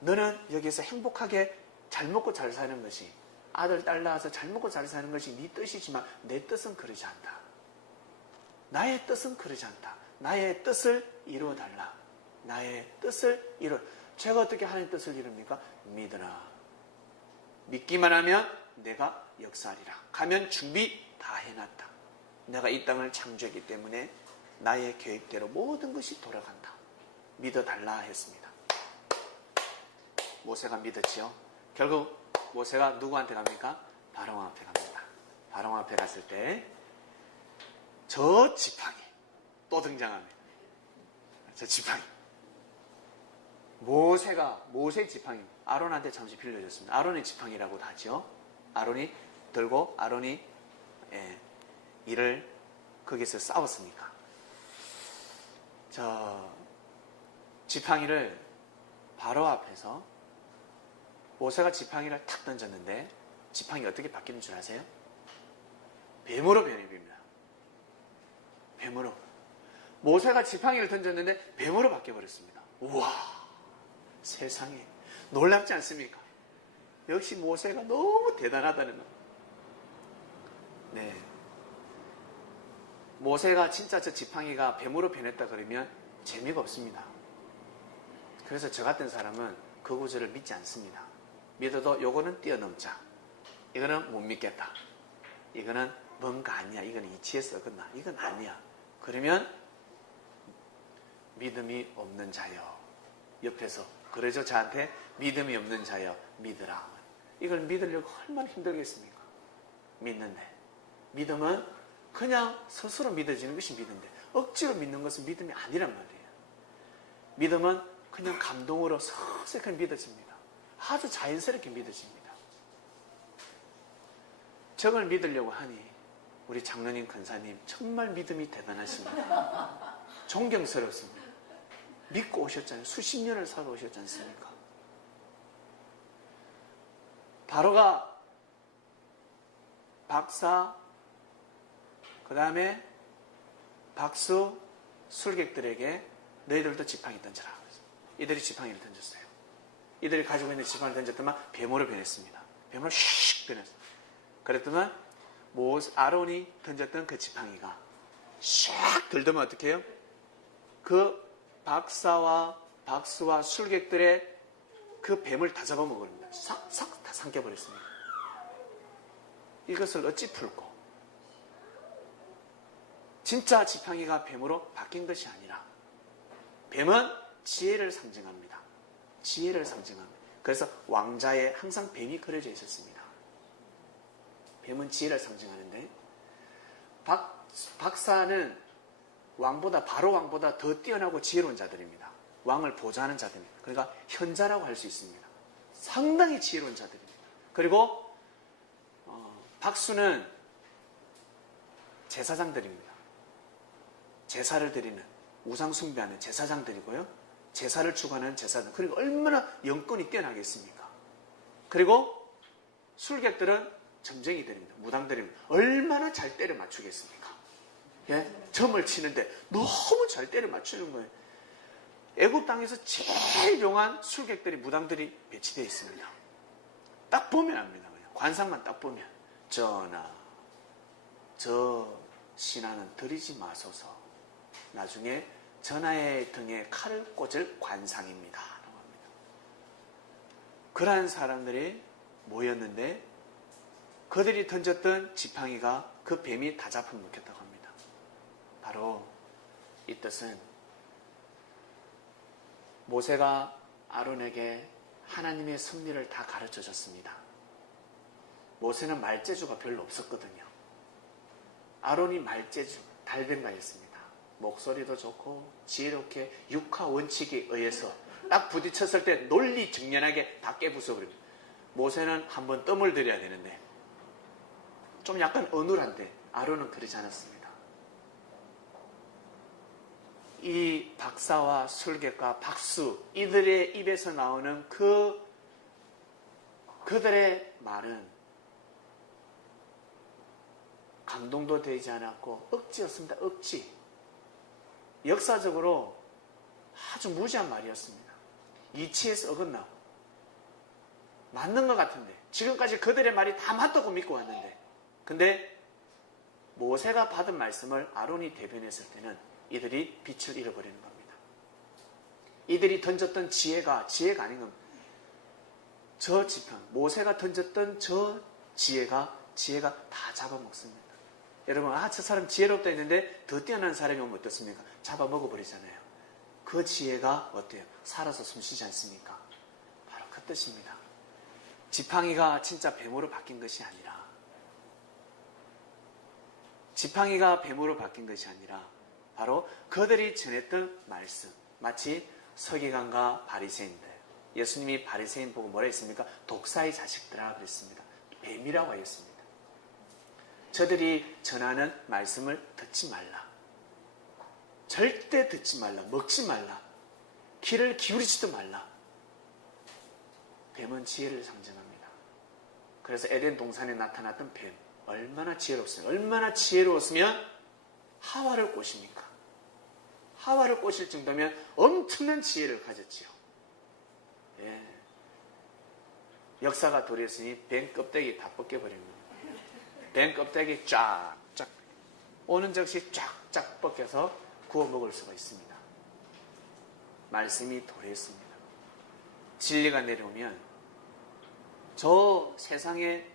너는 여기서 행복하게 잘 먹고 잘 사는 것이, 아들 딸 낳아서 잘 먹고 잘 사는 것이 네 뜻이지만 내 뜻은 그러지 않다. 나의 뜻은 그러지 않다. 나의 뜻을 이루어달라. 나의 뜻을 이루어. 제가 어떻게 하나님의 뜻을 이룹니까? 믿으라. 믿기만 하면 내가 역사하리라. 가면 준비 다 해놨다. 내가 이 땅을 창조했기 때문에 나의 계획대로 모든 것이 돌아간다. 믿어달라 했습니다. 모세가 믿었지요. 결국 모세가 누구한테 갑니까? 바로 앞에 갑니다. 바로 앞에 갔을 때 저 지팡이 또 등장합니다. 저 지팡이. 모세 지팡이. 아론한테 잠시 빌려줬습니다. 아론의 지팡이라고도 하죠. 아론이 들고 아론이 이를 거기서 싸웠으니까. 저 지팡이를 바로 앞에서 모세가 지팡이를 탁 던졌는데 지팡이가 어떻게 바뀌는 줄 아세요? 뱀으로 변해버립니다. 뱀으로. 모세가 지팡이를 던졌는데 뱀으로 바뀌어버렸습니다. 우와, 세상에 놀랍지 않습니까? 역시 모세가 너무 대단하다는 것. 네. 모세가 진짜 저 지팡이가 뱀으로 변했다 그러면 재미가 없습니다. 그래서 저 같은 사람은 그 구절을 믿지 않습니다. 믿어도 요거는 뛰어넘자. 이거는 못 믿겠다. 이거는 뭔가 아니야. 이거는 이치에서 어긋나. 이건 아니야. 그러면 믿음이 없는 자여. 옆에서 그러죠. 저한테 믿음이 없는 자여 믿으라. 이걸 믿으려고 얼마나 힘들겠습니까? 믿는데. 믿음은 그냥 스스로 믿어지는 것이 믿음인데 억지로 믿는 것은 믿음이 아니란 말이에요. 믿음은 그냥 감동으로 서서히 믿어집니다. 아주 자연스럽게 믿어집니다. 저걸 믿으려고 하니 우리 장로님, 권사님 정말 믿음이 대단하십니다. 존경스럽습니다. 믿고 오셨잖아요. 수십 년을 살아오셨지 않습니까? 바로가 박사, 그 다음에 박수, 술객들에게 너희들도 지팡이 던져라. 이들이 지팡이를 던졌어요. 이들이 가지고 있는 지팡이를 던졌더만 뱀으로 변했습니다. 뱀으로 슉 변했어요. 그랬더만 아론이 던졌던 그 지팡이가 샥 들더면 어떻게 해요? 그 박수와 술객들의 그 뱀을 다 잡아먹습니다. 싹 다 삼켜버렸습니다. 이것을 어찌 풀고 진짜 지팡이가 뱀으로 바뀐 것이 아니라 뱀은 지혜를 상징합니다. 지혜를 상징합니다. 그래서 왕자에 항상 뱀이 그려져 있었습니다. 뱀은 지혜를 상징하는데 박사는 바로 왕보다 더 뛰어나고 지혜로운 자들입니다. 왕을 보좌하는 자들입니다. 그러니까 현자라고 할 수 있습니다. 상당히 지혜로운 자들입니다. 그리고 박수는 제사장들입니다. 제사를 드리는, 우상 숭배하는 제사장들이고요. 제사를 추구하는 제사장. 그리고 얼마나 영권이 뛰어나겠습니까? 그리고 술객들은 점쟁이들입니다. 무당들입니다. 얼마나 잘 때려 맞추겠습니까? 예? 점을 치는데 너무 잘 때려 맞추는 거예요. 애굽 땅에서 제일 용한 술객들이, 무당들이 배치되어 있습니다. 딱 보면 압니다. 그냥. 관상만 딱 보면. 전하, 저 신하는 드리지 마소서. 나중에 전하의 등에 칼을 꽂을 관상입니다. 라고 합니다. 그러한 사람들이 모였는데 그들이 던졌던 지팡이가 그 뱀이 다 잡아먹혔다고 합니다. 바로 이 뜻은 모세가 아론에게 하나님의 섭리를 다 가르쳐 줬습니다. 모세는 말재주가 별로 없었거든요. 아론이 말재주, 달변가였습니다. 목소리도 좋고 지혜롭게 육하 원칙에 의해서 딱 부딪혔을 때 논리 정연하게 다 깨부숴버립니다. 모세는 한번 뜸을 들여야 되는데 좀 약간 어눌한데 아론은 그러지 않았습니다. 이 박사와 술객과 박수, 이들의 입에서 나오는 그들의 말은 감동도 되지 않았고 억지였습니다. 억지. 역사적으로 아주 무지한 말이었습니다. 이치에서 어긋나고 맞는 것 같은데 지금까지 그들의 말이 다 맞다고 믿고 왔는데 근데 모세가 받은 말씀을 아론이 대변했을 때는 이들이 빛을 잃어버리는 겁니다. 이들이 던졌던 지혜가 아닌 겁니다. 저 지팡, 모세가 던졌던 저 지혜가 다 잡아먹습니다. 여러분, 저 사람 지혜롭다 했는데 더 뛰어난 사람이 오면 어떻습니까? 잡아먹어버리잖아요. 그 지혜가 어때요? 살아서 숨쉬지 않습니까? 바로 그 뜻입니다. 지팡이가 진짜 뱀으로 바뀐 것이 아니라 지팡이가 뱀으로 바뀐 것이 아니라 바로 그들이 전했던 말씀, 마치 서기관과 바리새인들, 예수님이 바리새인 보고 뭐라 했습니까? 독사의 자식들아 그랬습니다. 뱀이라고 하였습니다. 저들이 전하는 말씀을 듣지 말라. 절대 듣지 말라. 먹지 말라. 귀를 기울이지도 말라. 뱀은 지혜를 상징합니다. 그래서 에덴 동산에 나타났던 뱀, 얼마나 지혜롭습니까? 얼마나 지혜로웠으면 하와를 꼬십니까? 하와를 꼬실 정도면 엄청난 지혜를 가졌지요. 예. 역사가 도래했으니 뱀 껍데기 다 벗겨버린 겁니다. 뱀 껍데기 쫙쫙 오는 즉시 쫙쫙 벗겨서 구워 먹을 수가 있습니다. 말씀이 도래했습니다. 진리가 내려오면 저 세상에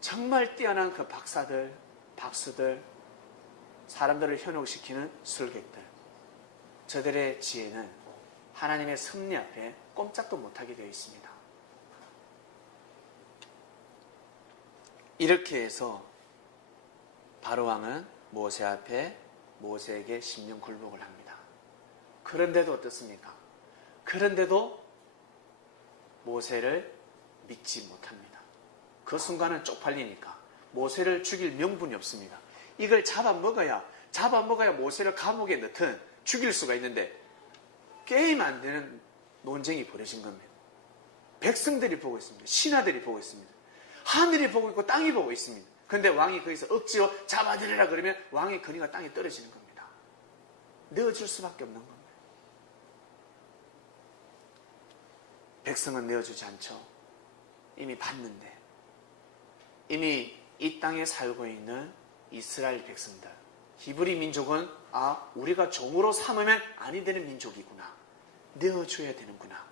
정말 뛰어난 그 박사들, 박수들, 사람들을 현혹시키는 술객들, 저들의 지혜는 하나님의 섭리 앞에 꼼짝도 못하게 되어 있습니다. 이렇게 해서 바로왕은 모세 앞에 모세에게 심령 굴복을 합니다. 그런데도 어떻습니까? 그런데도 모세를 믿지 못합니다. 그 순간은 쪽팔리니까 모세를 죽일 명분이 없습니다. 이걸 잡아먹어야 모세를 감옥에 넣든 죽일 수가 있는데 게임 안 되는 논쟁이 벌어진 겁니다. 백성들이 보고 있습니다. 신하들이 보고 있습니다. 하늘이 보고 있고 땅이 보고 있습니다. 그런데 왕이 거기서 억지로 잡아들여라 그러면 왕의 거리가 땅에 떨어지는 겁니다. 내어줄 수밖에 없는 겁니다. 백성은 내어주지 않죠. 이미 봤는데, 이미 이 땅에 살고 있는 이스라엘 백성들, 히브리 민족은 우리가 종으로 삼으면 아니 되는 민족이구나. 내어줘야 되는구나.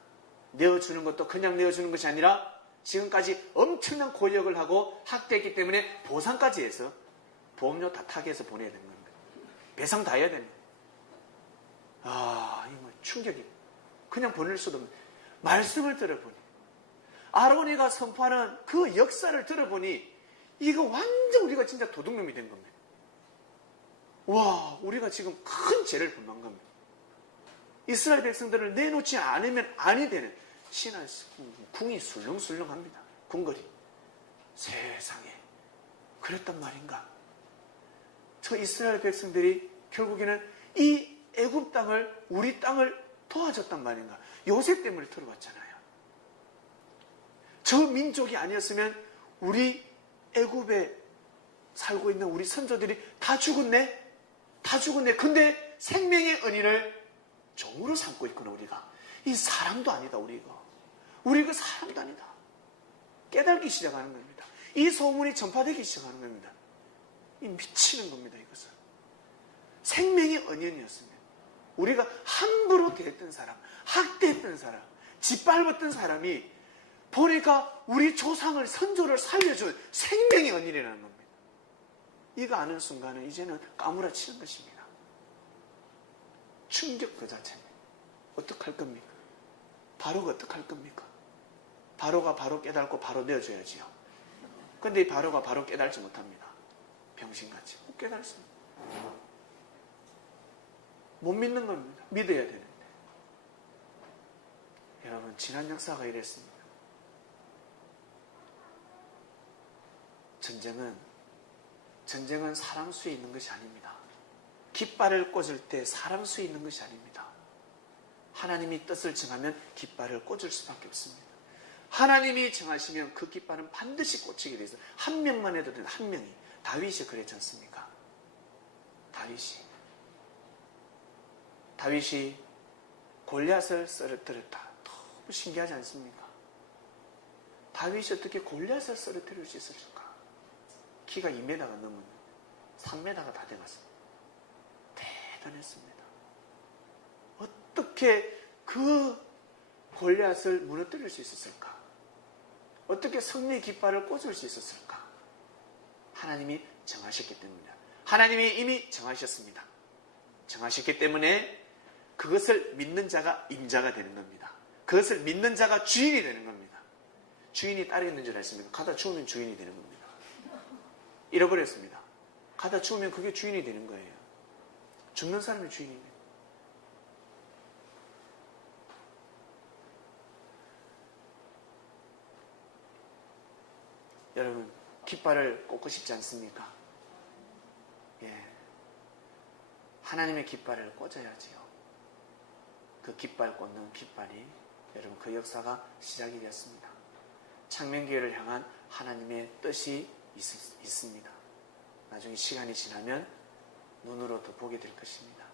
내어주는 것도 그냥 내어주는 것이 아니라 지금까지 엄청난 고역을 하고 학대했기 때문에 보상까지 해서 보험료 다 타게 해서 보내야 되는 겁니다. 배상 다 해야 됩니다. 이거 충격이. 그냥 보낼 수도 없는. 말씀을 들어보니, 아론이가 선포하는 그 역사를 들어보니 이거 완전 우리가 진짜 도둑놈이 된 겁니다. 와, 우리가 지금 큰 죄를 범한 겁니다. 이스라엘 백성들을 내놓지 않으면 아니 되는 신할 궁이 술렁술렁합니다. 궁궐이. 세상에 그랬단 말인가? 저 이스라엘 백성들이 결국에는 이 애굽 땅을, 우리 땅을 도와줬단 말인가? 요셉 때문에 들어왔잖아요. 저 민족이 아니었으면 우리 애굽에 살고 있는 우리 선조들이 다 죽었네? 다 죽었네. 근데 생명의 은혜를 종으로 삼고 있구나, 우리가. 이 사람도 아니다, 우리가. 우리가 사람도 아니다. 깨닫기 시작하는 겁니다. 이 소문이 전파되기 시작하는 겁니다. 이 미치는 겁니다, 이것은. 생명의 은연이었습니다. 우리가 함부로 대했던 사람, 학대했던 사람, 짓밟았던 사람이 보니까 우리 조상을, 선조를 살려준 생명의 은연이라는 겁니다. 이거 아는 순간은 이제는 까무라치는 것입니다. 충격 그 자체입니다. 어떡할 겁니까? 바로가 어떡할 겁니까? 바로가 바로 깨닫고 바로 내어줘야지요. 근데 이 바로가 바로 깨닫지 못합니다. 병신같이. 못 깨닫습니다. 못 믿는 겁니다. 믿어야 되는데. 여러분, 지난 역사가 이랬습니다. 전쟁은 사람 수에 있는 것이 아닙니다. 깃발을 꽂을 때 사람 수에 있는 것이 아닙니다. 하나님이 뜻을 정하면 깃발을 꽂을 수밖에 없습니다. 하나님이 정하시면 그 깃발은 반드시 꽂히게 돼 있어요. 한 명만 해도 되는, 한 명이. 다윗이 그랬지 않습니까? 다윗이 골리앗을 쓰러뜨렸다. 너무 신기하지 않습니까? 다윗이 어떻게 골리앗을 쓰러뜨릴 수 있었을까? 키가 2m가 넘은 3m가 다 돼갔습니다. 대단했습니다. 어떻게 그 골리앗을 무너뜨릴 수 있었을까? 어떻게 승리의 깃발을 꽂을 수 있었을까? 하나님이 정하셨기 때문입니다. 하나님이 이미 정하셨습니다. 정하셨기 때문에 그것을 믿는 자가 임자가 되는 겁니다. 그것을 믿는 자가 주인이 되는 겁니다. 주인이 딸이 있는 줄 아십니까? 가다 죽으면 주인이 되는 겁니다. 잃어버렸습니다. 가다 죽으면 그게 주인이 되는 거예요. 죽는 사람이 주인이 돼요. 여러분, 깃발을 꽂고 싶지 않습니까? 예. 하나님의 깃발을 꽂아야지요. 그 깃발 꽂는 깃발이 여러분 그 역사가 시작이 되었습니다. 창명교회를 향한 하나님의 뜻이 있습니다. 나중에 시간이 지나면 눈으로 더 보게 될 것입니다.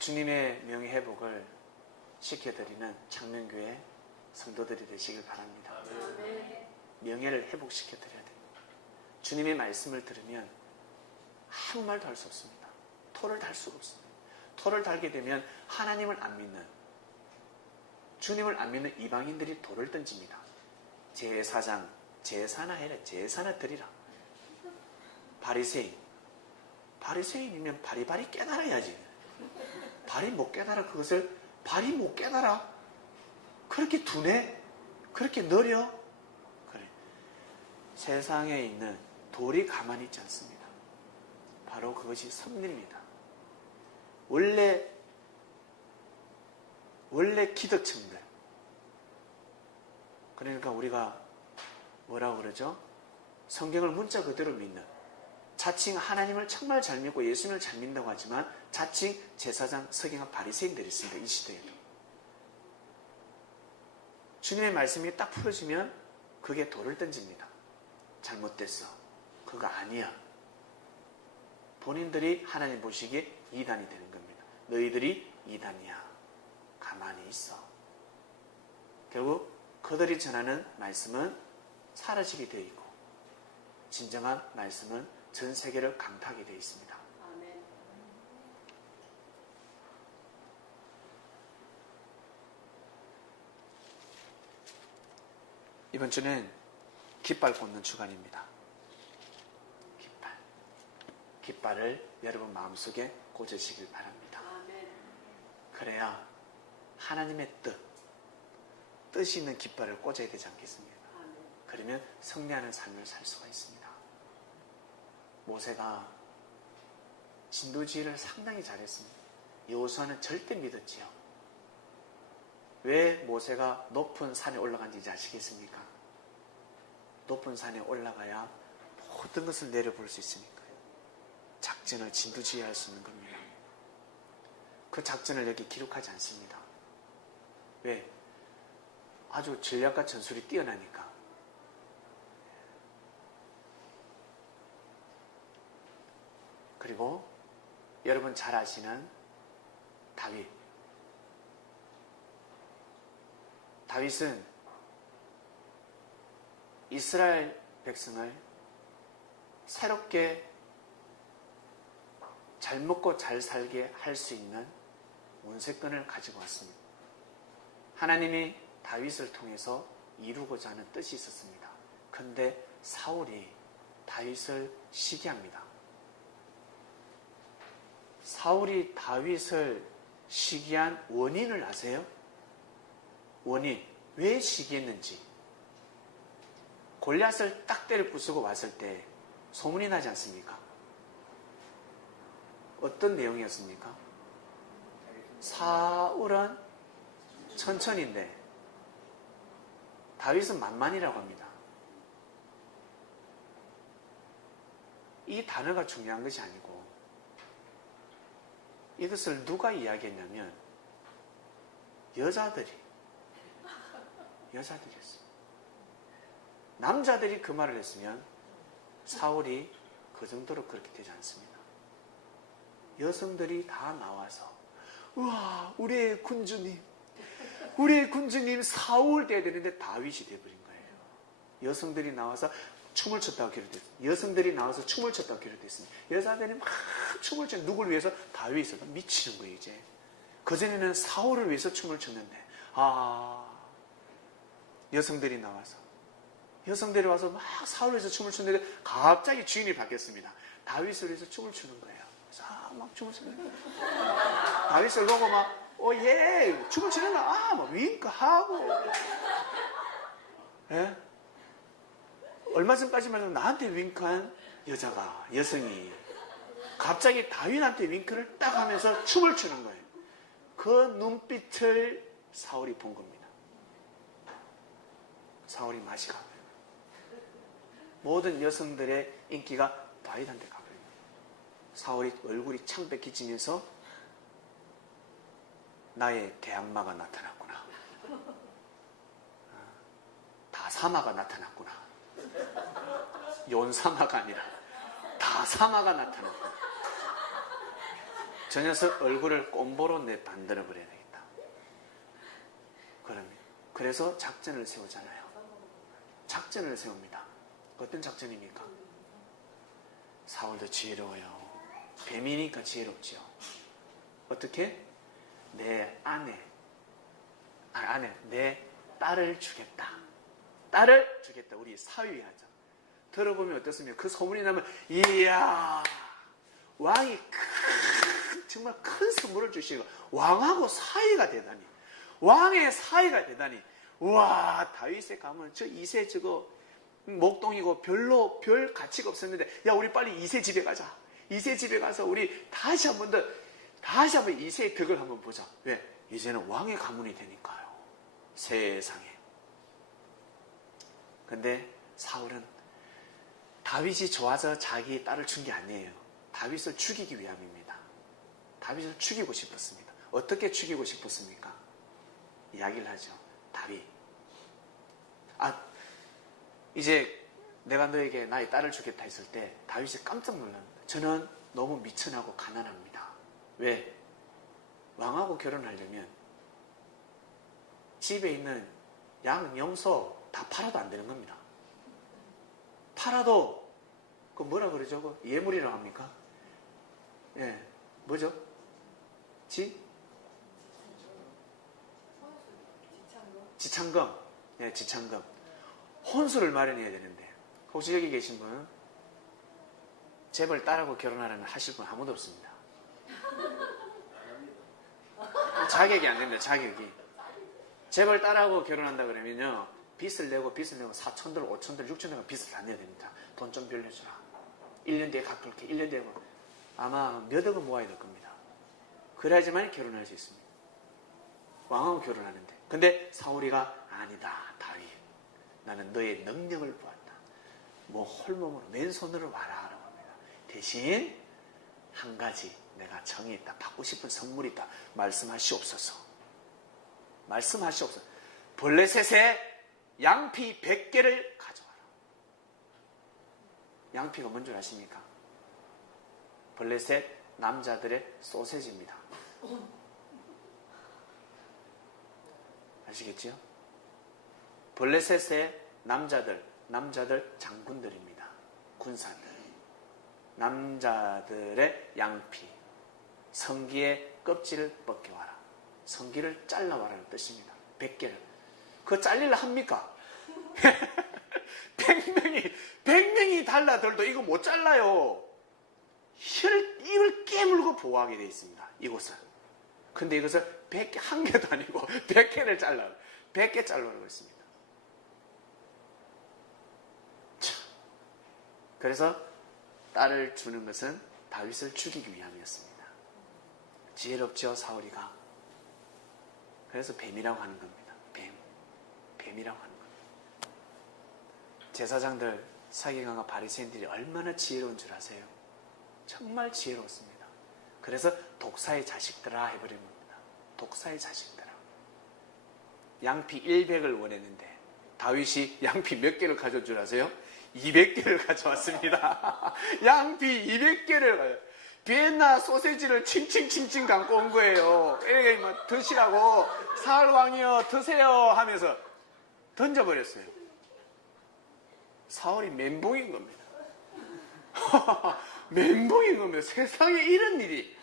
주님의 명예회복을 시켜드리는 창명교회 성도들이 되시길 바랍니다. 명예를 회복시켜드려야 됩니다. 주님의 말씀을 들으면 아무 말도 할 수 없습니다. 토를 달 수가 없습니다. 토를 달게 되면 하나님을 안 믿는, 주님을 안 믿는 이방인들이 돌을 던집니다. 제사장, 제사나 해라, 제사나 드리라. 바리새인, 바리새인이면 바리바리 깨달아야지. 바리 못 깨달아. 그것을 바리 못 깨달아. 그렇게 둔해? 그렇게 느려? 그래. 세상에 있는 돌이 가만히 있지 않습니다. 바로 그것이 섭리입니다. 원래 기득층들. 그러니까 우리가 뭐라고 그러죠? 성경을 문자 그대로 믿는, 자칭 하나님을 정말 잘 믿고 예수님을 잘 믿는다고 하지만 자칭 제사장, 서기관, 바리새인들이 있습니다. 이 시대에도. 주님의 말씀이 딱 풀어지면 그게 돌을 던집니다. 잘못됐어. 그거 아니야. 본인들이 하나님 보시기에 이단이 되는 겁니다. 너희들이 이단이야. 가만히 있어. 결국 그들이 전하는 말씀은 사라지게 되어 있고 진정한 말씀은 전 세계를 강타하게 되어 있습니다. 아멘. 이번 주는 깃발 꽂는 주간입니다. 깃발을 여러분 마음속에 꽂으시길 바랍니다. 아멘. 그래야 하나님의 뜻이 있는 깃발을 꽂아야 되지 않겠습니까? 아멘. 그러면 승리하는 삶을 살 수가 있습니다. 모세가 진도지휘를 상당히 잘했습니다. 여호수아는 절대 믿었지요. 왜 모세가 높은 산에 올라간지 아시겠습니까? 높은 산에 올라가야 모든 것을 내려볼 수 있으니까요. 작전을 진두지휘할 수 있는 겁니다. 그 작전을 여기 기록하지 않습니다. 왜? 아주 전략과 전술이 뛰어나니까. 그리고 여러분 잘 아시는 다윗은 이스라엘 백성을 새롭게 잘 먹고 잘 살게 할 수 있는 문세권을 가지고 왔습니다. 하나님이 다윗을 통해서 이루고자 하는 뜻이 있었습니다. 그런데 사울이 다윗을 시기합니다. 사울이 다윗을 시기한 원인을 아세요? 원인. 왜 시기했는지. 골리앗을 딱 때려 부수고 왔을 때 소문이 나지 않습니까? 어떤 내용이었습니까? 사울은 천천히인데 다윗은 만만이라고 합니다. 이 단어가 중요한 것이 아니고 이것을 누가 이야기했냐면 여자들이었어요. 남자들이 그 말을 했으면 사울이 그 정도로 그렇게 되지 않습니다. 여성들이 다 나와서 우와 우리의 군주님 사울 돼야 되는데 다윗이 돼버린 거예요. 여성들이 나와서 춤을 췄다고 기록됐습니다. 여성들이 나와서 춤을 췄다고 기록됐습니다. 여자들이 막 춤을 췄는데 누굴 위해서? 다윗을. 미치는 거예요 이제. 그전에는 사울을 위해서 춤을 췄는데 여성들이 나와서 여성들이 와서 막 사울을 위해서 춤을 췄는데 갑자기 주인이 바뀌었습니다. 다윗을 위해서 춤을 추는 거예요. 그래서 막 춤을 추는 거예요. 다윗을 보고 막 예 춤을 추는 거야. 막 윙크하고 예? 얼마 전까지만 해도 나한테 윙크한 여자가, 여성이 갑자기 다윗한테 윙크를 딱 하면서 춤을 추는 거예요. 그 눈빛을 사울이 본 겁니다. 사울이 맛이 가요. 모든 여성들의 인기가 다윗한테 가버려요. 사울이 얼굴이 창백해지면서 나의 대항마가 나타났구나. 다사마가 나타났구나. 연사마가 아니라 다사마가 나타났구나. 저 녀석 얼굴을 꼼보로 만들어 버려야 되겠다. 그래서 작전을 세우잖아요. 작전을 세웁니다. 어떤 작전입니까? 사울도 지혜로워요. 뱀이니까 지혜롭지요. 어떻게? 내 딸을 주겠다. 딸을 주겠다. 우리 사위하죠. 들어보면 어떻습니까? 그 소문이 나면, 이야, 왕이 정말 큰 선물을 주시고, 왕하고 사이가 되다니. 왕의 사이가 되다니. 우와, 다윗에 가면 저 이세 저거 목동이고 별 가치가 없었는데, 야, 우리 빨리 이세 집에 가자. 이세 집에 가서 우리 다시 한번 이세의 덕을 한번 보자. 왜? 이제는 왕의 가문이 되니까요. 세상에. 근데 사울은 다윗이 좋아서 자기 딸을 준 게 아니에요. 다윗을 죽이기 위함입니다. 다윗을 죽이고 싶었습니다. 어떻게 죽이고 싶었습니까? 이야기를 하죠. 다윗. 이제 내가 너에게 나의 딸을 주겠다 했을 때 다윗이 깜짝 놀랍니다. 저는 너무 미천하고 가난합니다. 왜? 왕하고 결혼하려면 집에 있는 양, 염소 다 팔아도 안 되는 겁니다. 팔아도 그 뭐라 그러죠? 그 예물이라고 합니까? 예, 뭐죠? 지참금. 예, 지참금. 혼수를 마련해야 되는데, 혹시 여기 계신 분 재벌 딸하고 결혼하려면 하실 분 아무도 없습니다. 자격이 안 됩니다. 자격이. 재벌 딸하고 결혼한다 그러면요, 빚을 내고 4,000달러, 5,000달러, 6,000달러 빚을 다 내야 됩니다. 돈 좀 빌려주라. 1년 뒤에 갚을게. 1년 뒤에 아마 몇 억은 모아야 될 겁니다. 그래야지만 결혼할 수 있습니다. 왕하고 결혼하는데. 근데 사울이가 아니다, 다윗. 나는 너의 능력을 보았다. 뭐 홀몸으로 맨손으로 와라 라고 합니다. 대신 한 가지 내가 정이 있다. 받고 싶은 선물이 있다. 말씀하시옵소서. 말씀하시옵소서. 블레셋에 양피 100개를 가져와라. 양피가 뭔 줄 아십니까? 블레셋 남자들의 소세지입니다. 아시겠죠? 블레셋의 남자들 장군들입니다. 군사들. 남자들의 양피. 성기의 껍질을 벗겨와라. 성기를 잘라와라는 뜻입니다. 100개를. 그거 잘리려 합니까? 100명이 달라들도 이거 못 잘라요. 입을 깨물고 보호하게 되어 있습니다. 이곳은. 근데 이것을 100개, 한 개도 아니고 100개를 잘라. 100개 잘라라고 했습니다. 그래서 딸을 주는 것은 다윗을 죽이기 위함이었습니다. 지혜롭죠, 사울이가. 그래서 뱀이라고 하는 겁니다. 뱀이라고 하는 겁니다. 제사장들, 사기관과 바리새인들이 얼마나 지혜로운 줄 아세요? 정말 지혜로웠습니다. 그래서 독사의 자식들아 해버린 겁니다. 독사의 자식들아. 양피 100을 원했는데 다윗이 양피 몇 개를 가져올 줄 아세요? 200개를 가져왔습니다. 양피 200개를 비엔나 소세지를 칭칭칭칭 감고 온 거예요. 이렇게 막 드시라고 사울 왕이여 드세요 하면서 던져버렸어요. 사울이 멘붕인 겁니다. 멘붕인 겁니다. 세상에 이런 일이.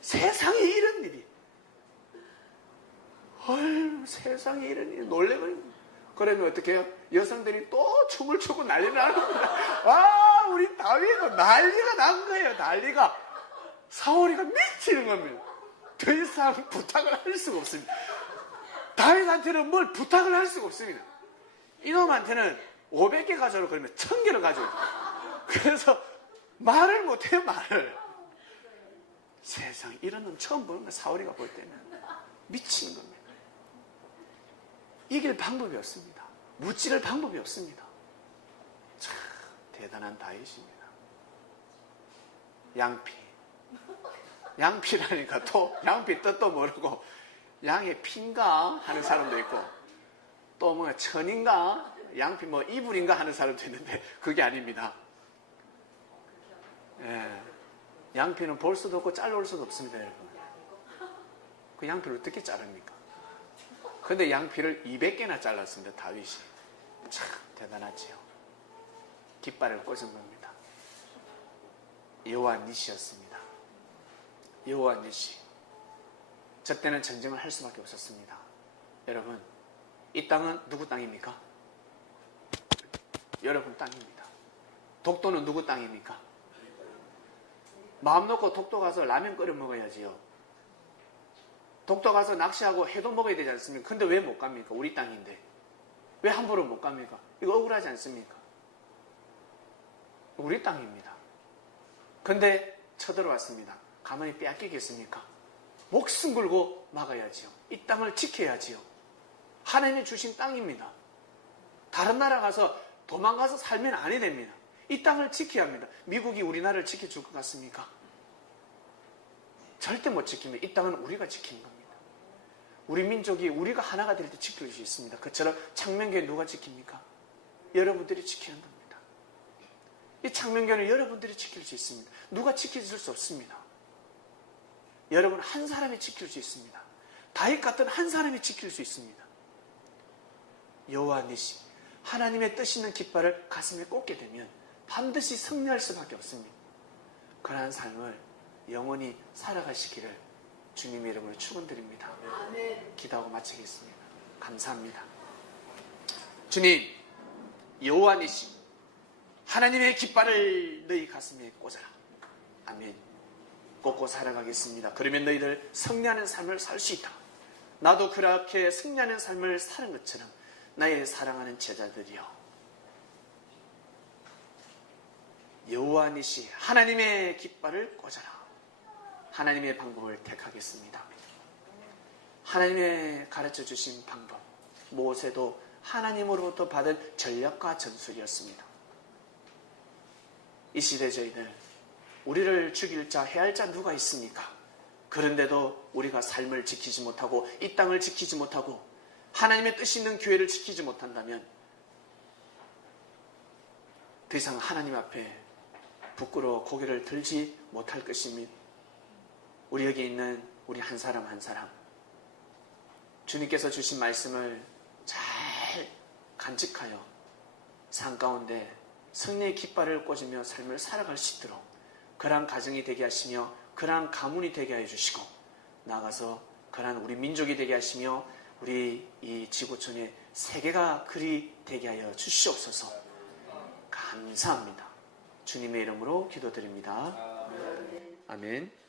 세상에 놀래버립니다. 그러면 어떻게 해요? 여성들이 또 춤을 추고 난리를 나는 겁니다. 우리 다윗은 난리가 난 거예요. 난리가. 사울이가 미치는 겁니다. 더 이상 부탁을 할 수가 없습니다. 다윗한테는 뭘 부탁을 할 수가 없습니다. 이놈한테는 500개 가져오라 그러면 1000개를 가져오고. 그래서 말을 못해요, 말을. 세상, 이런 놈 처음 보는 거야, 사울이가 볼 때는. 미치는 겁니다. 이길 방법이 없습니다. 무찌를 방법이 없습니다. 참, 대단한 다윗입니다. 양피. 양피라니까 또, 양피 뜻도 모르고, 양의 피인가 하는 사람도 있고, 또 뭐 천인가? 양피 뭐 이불인가 하는 사람도 있는데, 그게 아닙니다. 예. 양피는 볼 수도 없고 잘라올 수도 없습니다, 여러분. 그 양피를 어떻게 자릅니까? 근데 양피를 200개나 잘랐습니다, 다윗이. 참 대단하지요. 깃발을 꽂은 겁니다. 여호와 니시였습니다. 여호와 니시. 저 때는 전쟁을 할 수밖에 없었습니다. 여러분, 이 땅은 누구 땅입니까? 여러분 땅입니다. 독도는 누구 땅입니까? 마음 놓고 독도 가서 라면 끓여 먹어야지요. 독도 가서 낚시하고 회도 먹어야 되지 않습니까? 근데 왜 못 갑니까? 우리 땅인데. 왜 함부로 못 갑니까? 이거 억울하지 않습니까? 우리 땅입니다. 근데 쳐들어왔습니다. 가만히 빼앗기겠습니까? 목숨 걸고 막아야지요. 이 땅을 지켜야지요. 하나님이 주신 땅입니다. 다른 나라 가서 도망가서 살면 아니 됩니다. 이 땅을 지켜야 합니다. 미국이 우리나라를 지켜줄 것 같습니까? 절대 못 지킵니다. 이 땅은 우리가 지키는 겁니다. 우리 민족이 우리가 하나가 될 때 지킬 수 있습니다. 그처럼 창명교회 누가 지킵니까? 여러분들이 지키는 겁니다. 이 창명교회는 여러분들이 지킬 수 있습니다. 누가 지켜줄 수 없습니다. 여러분 한 사람이 지킬 수 있습니다. 다윗 같은 한 사람이 지킬 수 있습니다. 여호와 니시, 하나님의 뜻 있는 깃발을 가슴에 꽂게 되면 반드시 승리할 수밖에 없습니다. 그러한 삶을 영원히 살아가시기를 주님의 이름으로 축원드립니다. 기도하고 마치겠습니다. 감사합니다. 주님, 여호와 니시, 하나님의 깃발을 너희 가슴에 꽂아라. 아멘. 꽂고 살아가겠습니다. 그러면 너희들 승리하는 삶을 살 수 있다. 나도 그렇게 승리하는 삶을 사는 것처럼 나의 사랑하는 제자들이여, 여호와 니시, 하나님의 깃발을 꽂아라. 하나님의 방법을 택하겠습니다. 하나님의 가르쳐 주신 방법, 모세도 하나님으로부터 받은 전략과 전술이었습니다. 이 시대 저희들, 우리를 죽일 자, 해할 자 누가 있습니까? 그런데도 우리가 삶을 지키지 못하고 이 땅을 지키지 못하고 하나님의 뜻 있는 교회를 지키지 못한다면 더 이상 하나님 앞에 부끄러워 고개를 들지 못할 것입니다. 우리 여기 있는 우리 한 사람 한 사람, 주님께서 주신 말씀을 잘 간직하여 삶 가운데 승리의 깃발을 꽂으며 삶을 살아갈 수 있도록 그러한 가정이 되게 하시며 그러한 가문이 되게 해 주시고, 나아가서 그러한 우리 민족이 되게 하시며 우리 이 지구촌의 세계가 그리 되게 하여 주시옵소서. 감사합니다. 주님의 이름으로 기도드립니다. 아멘.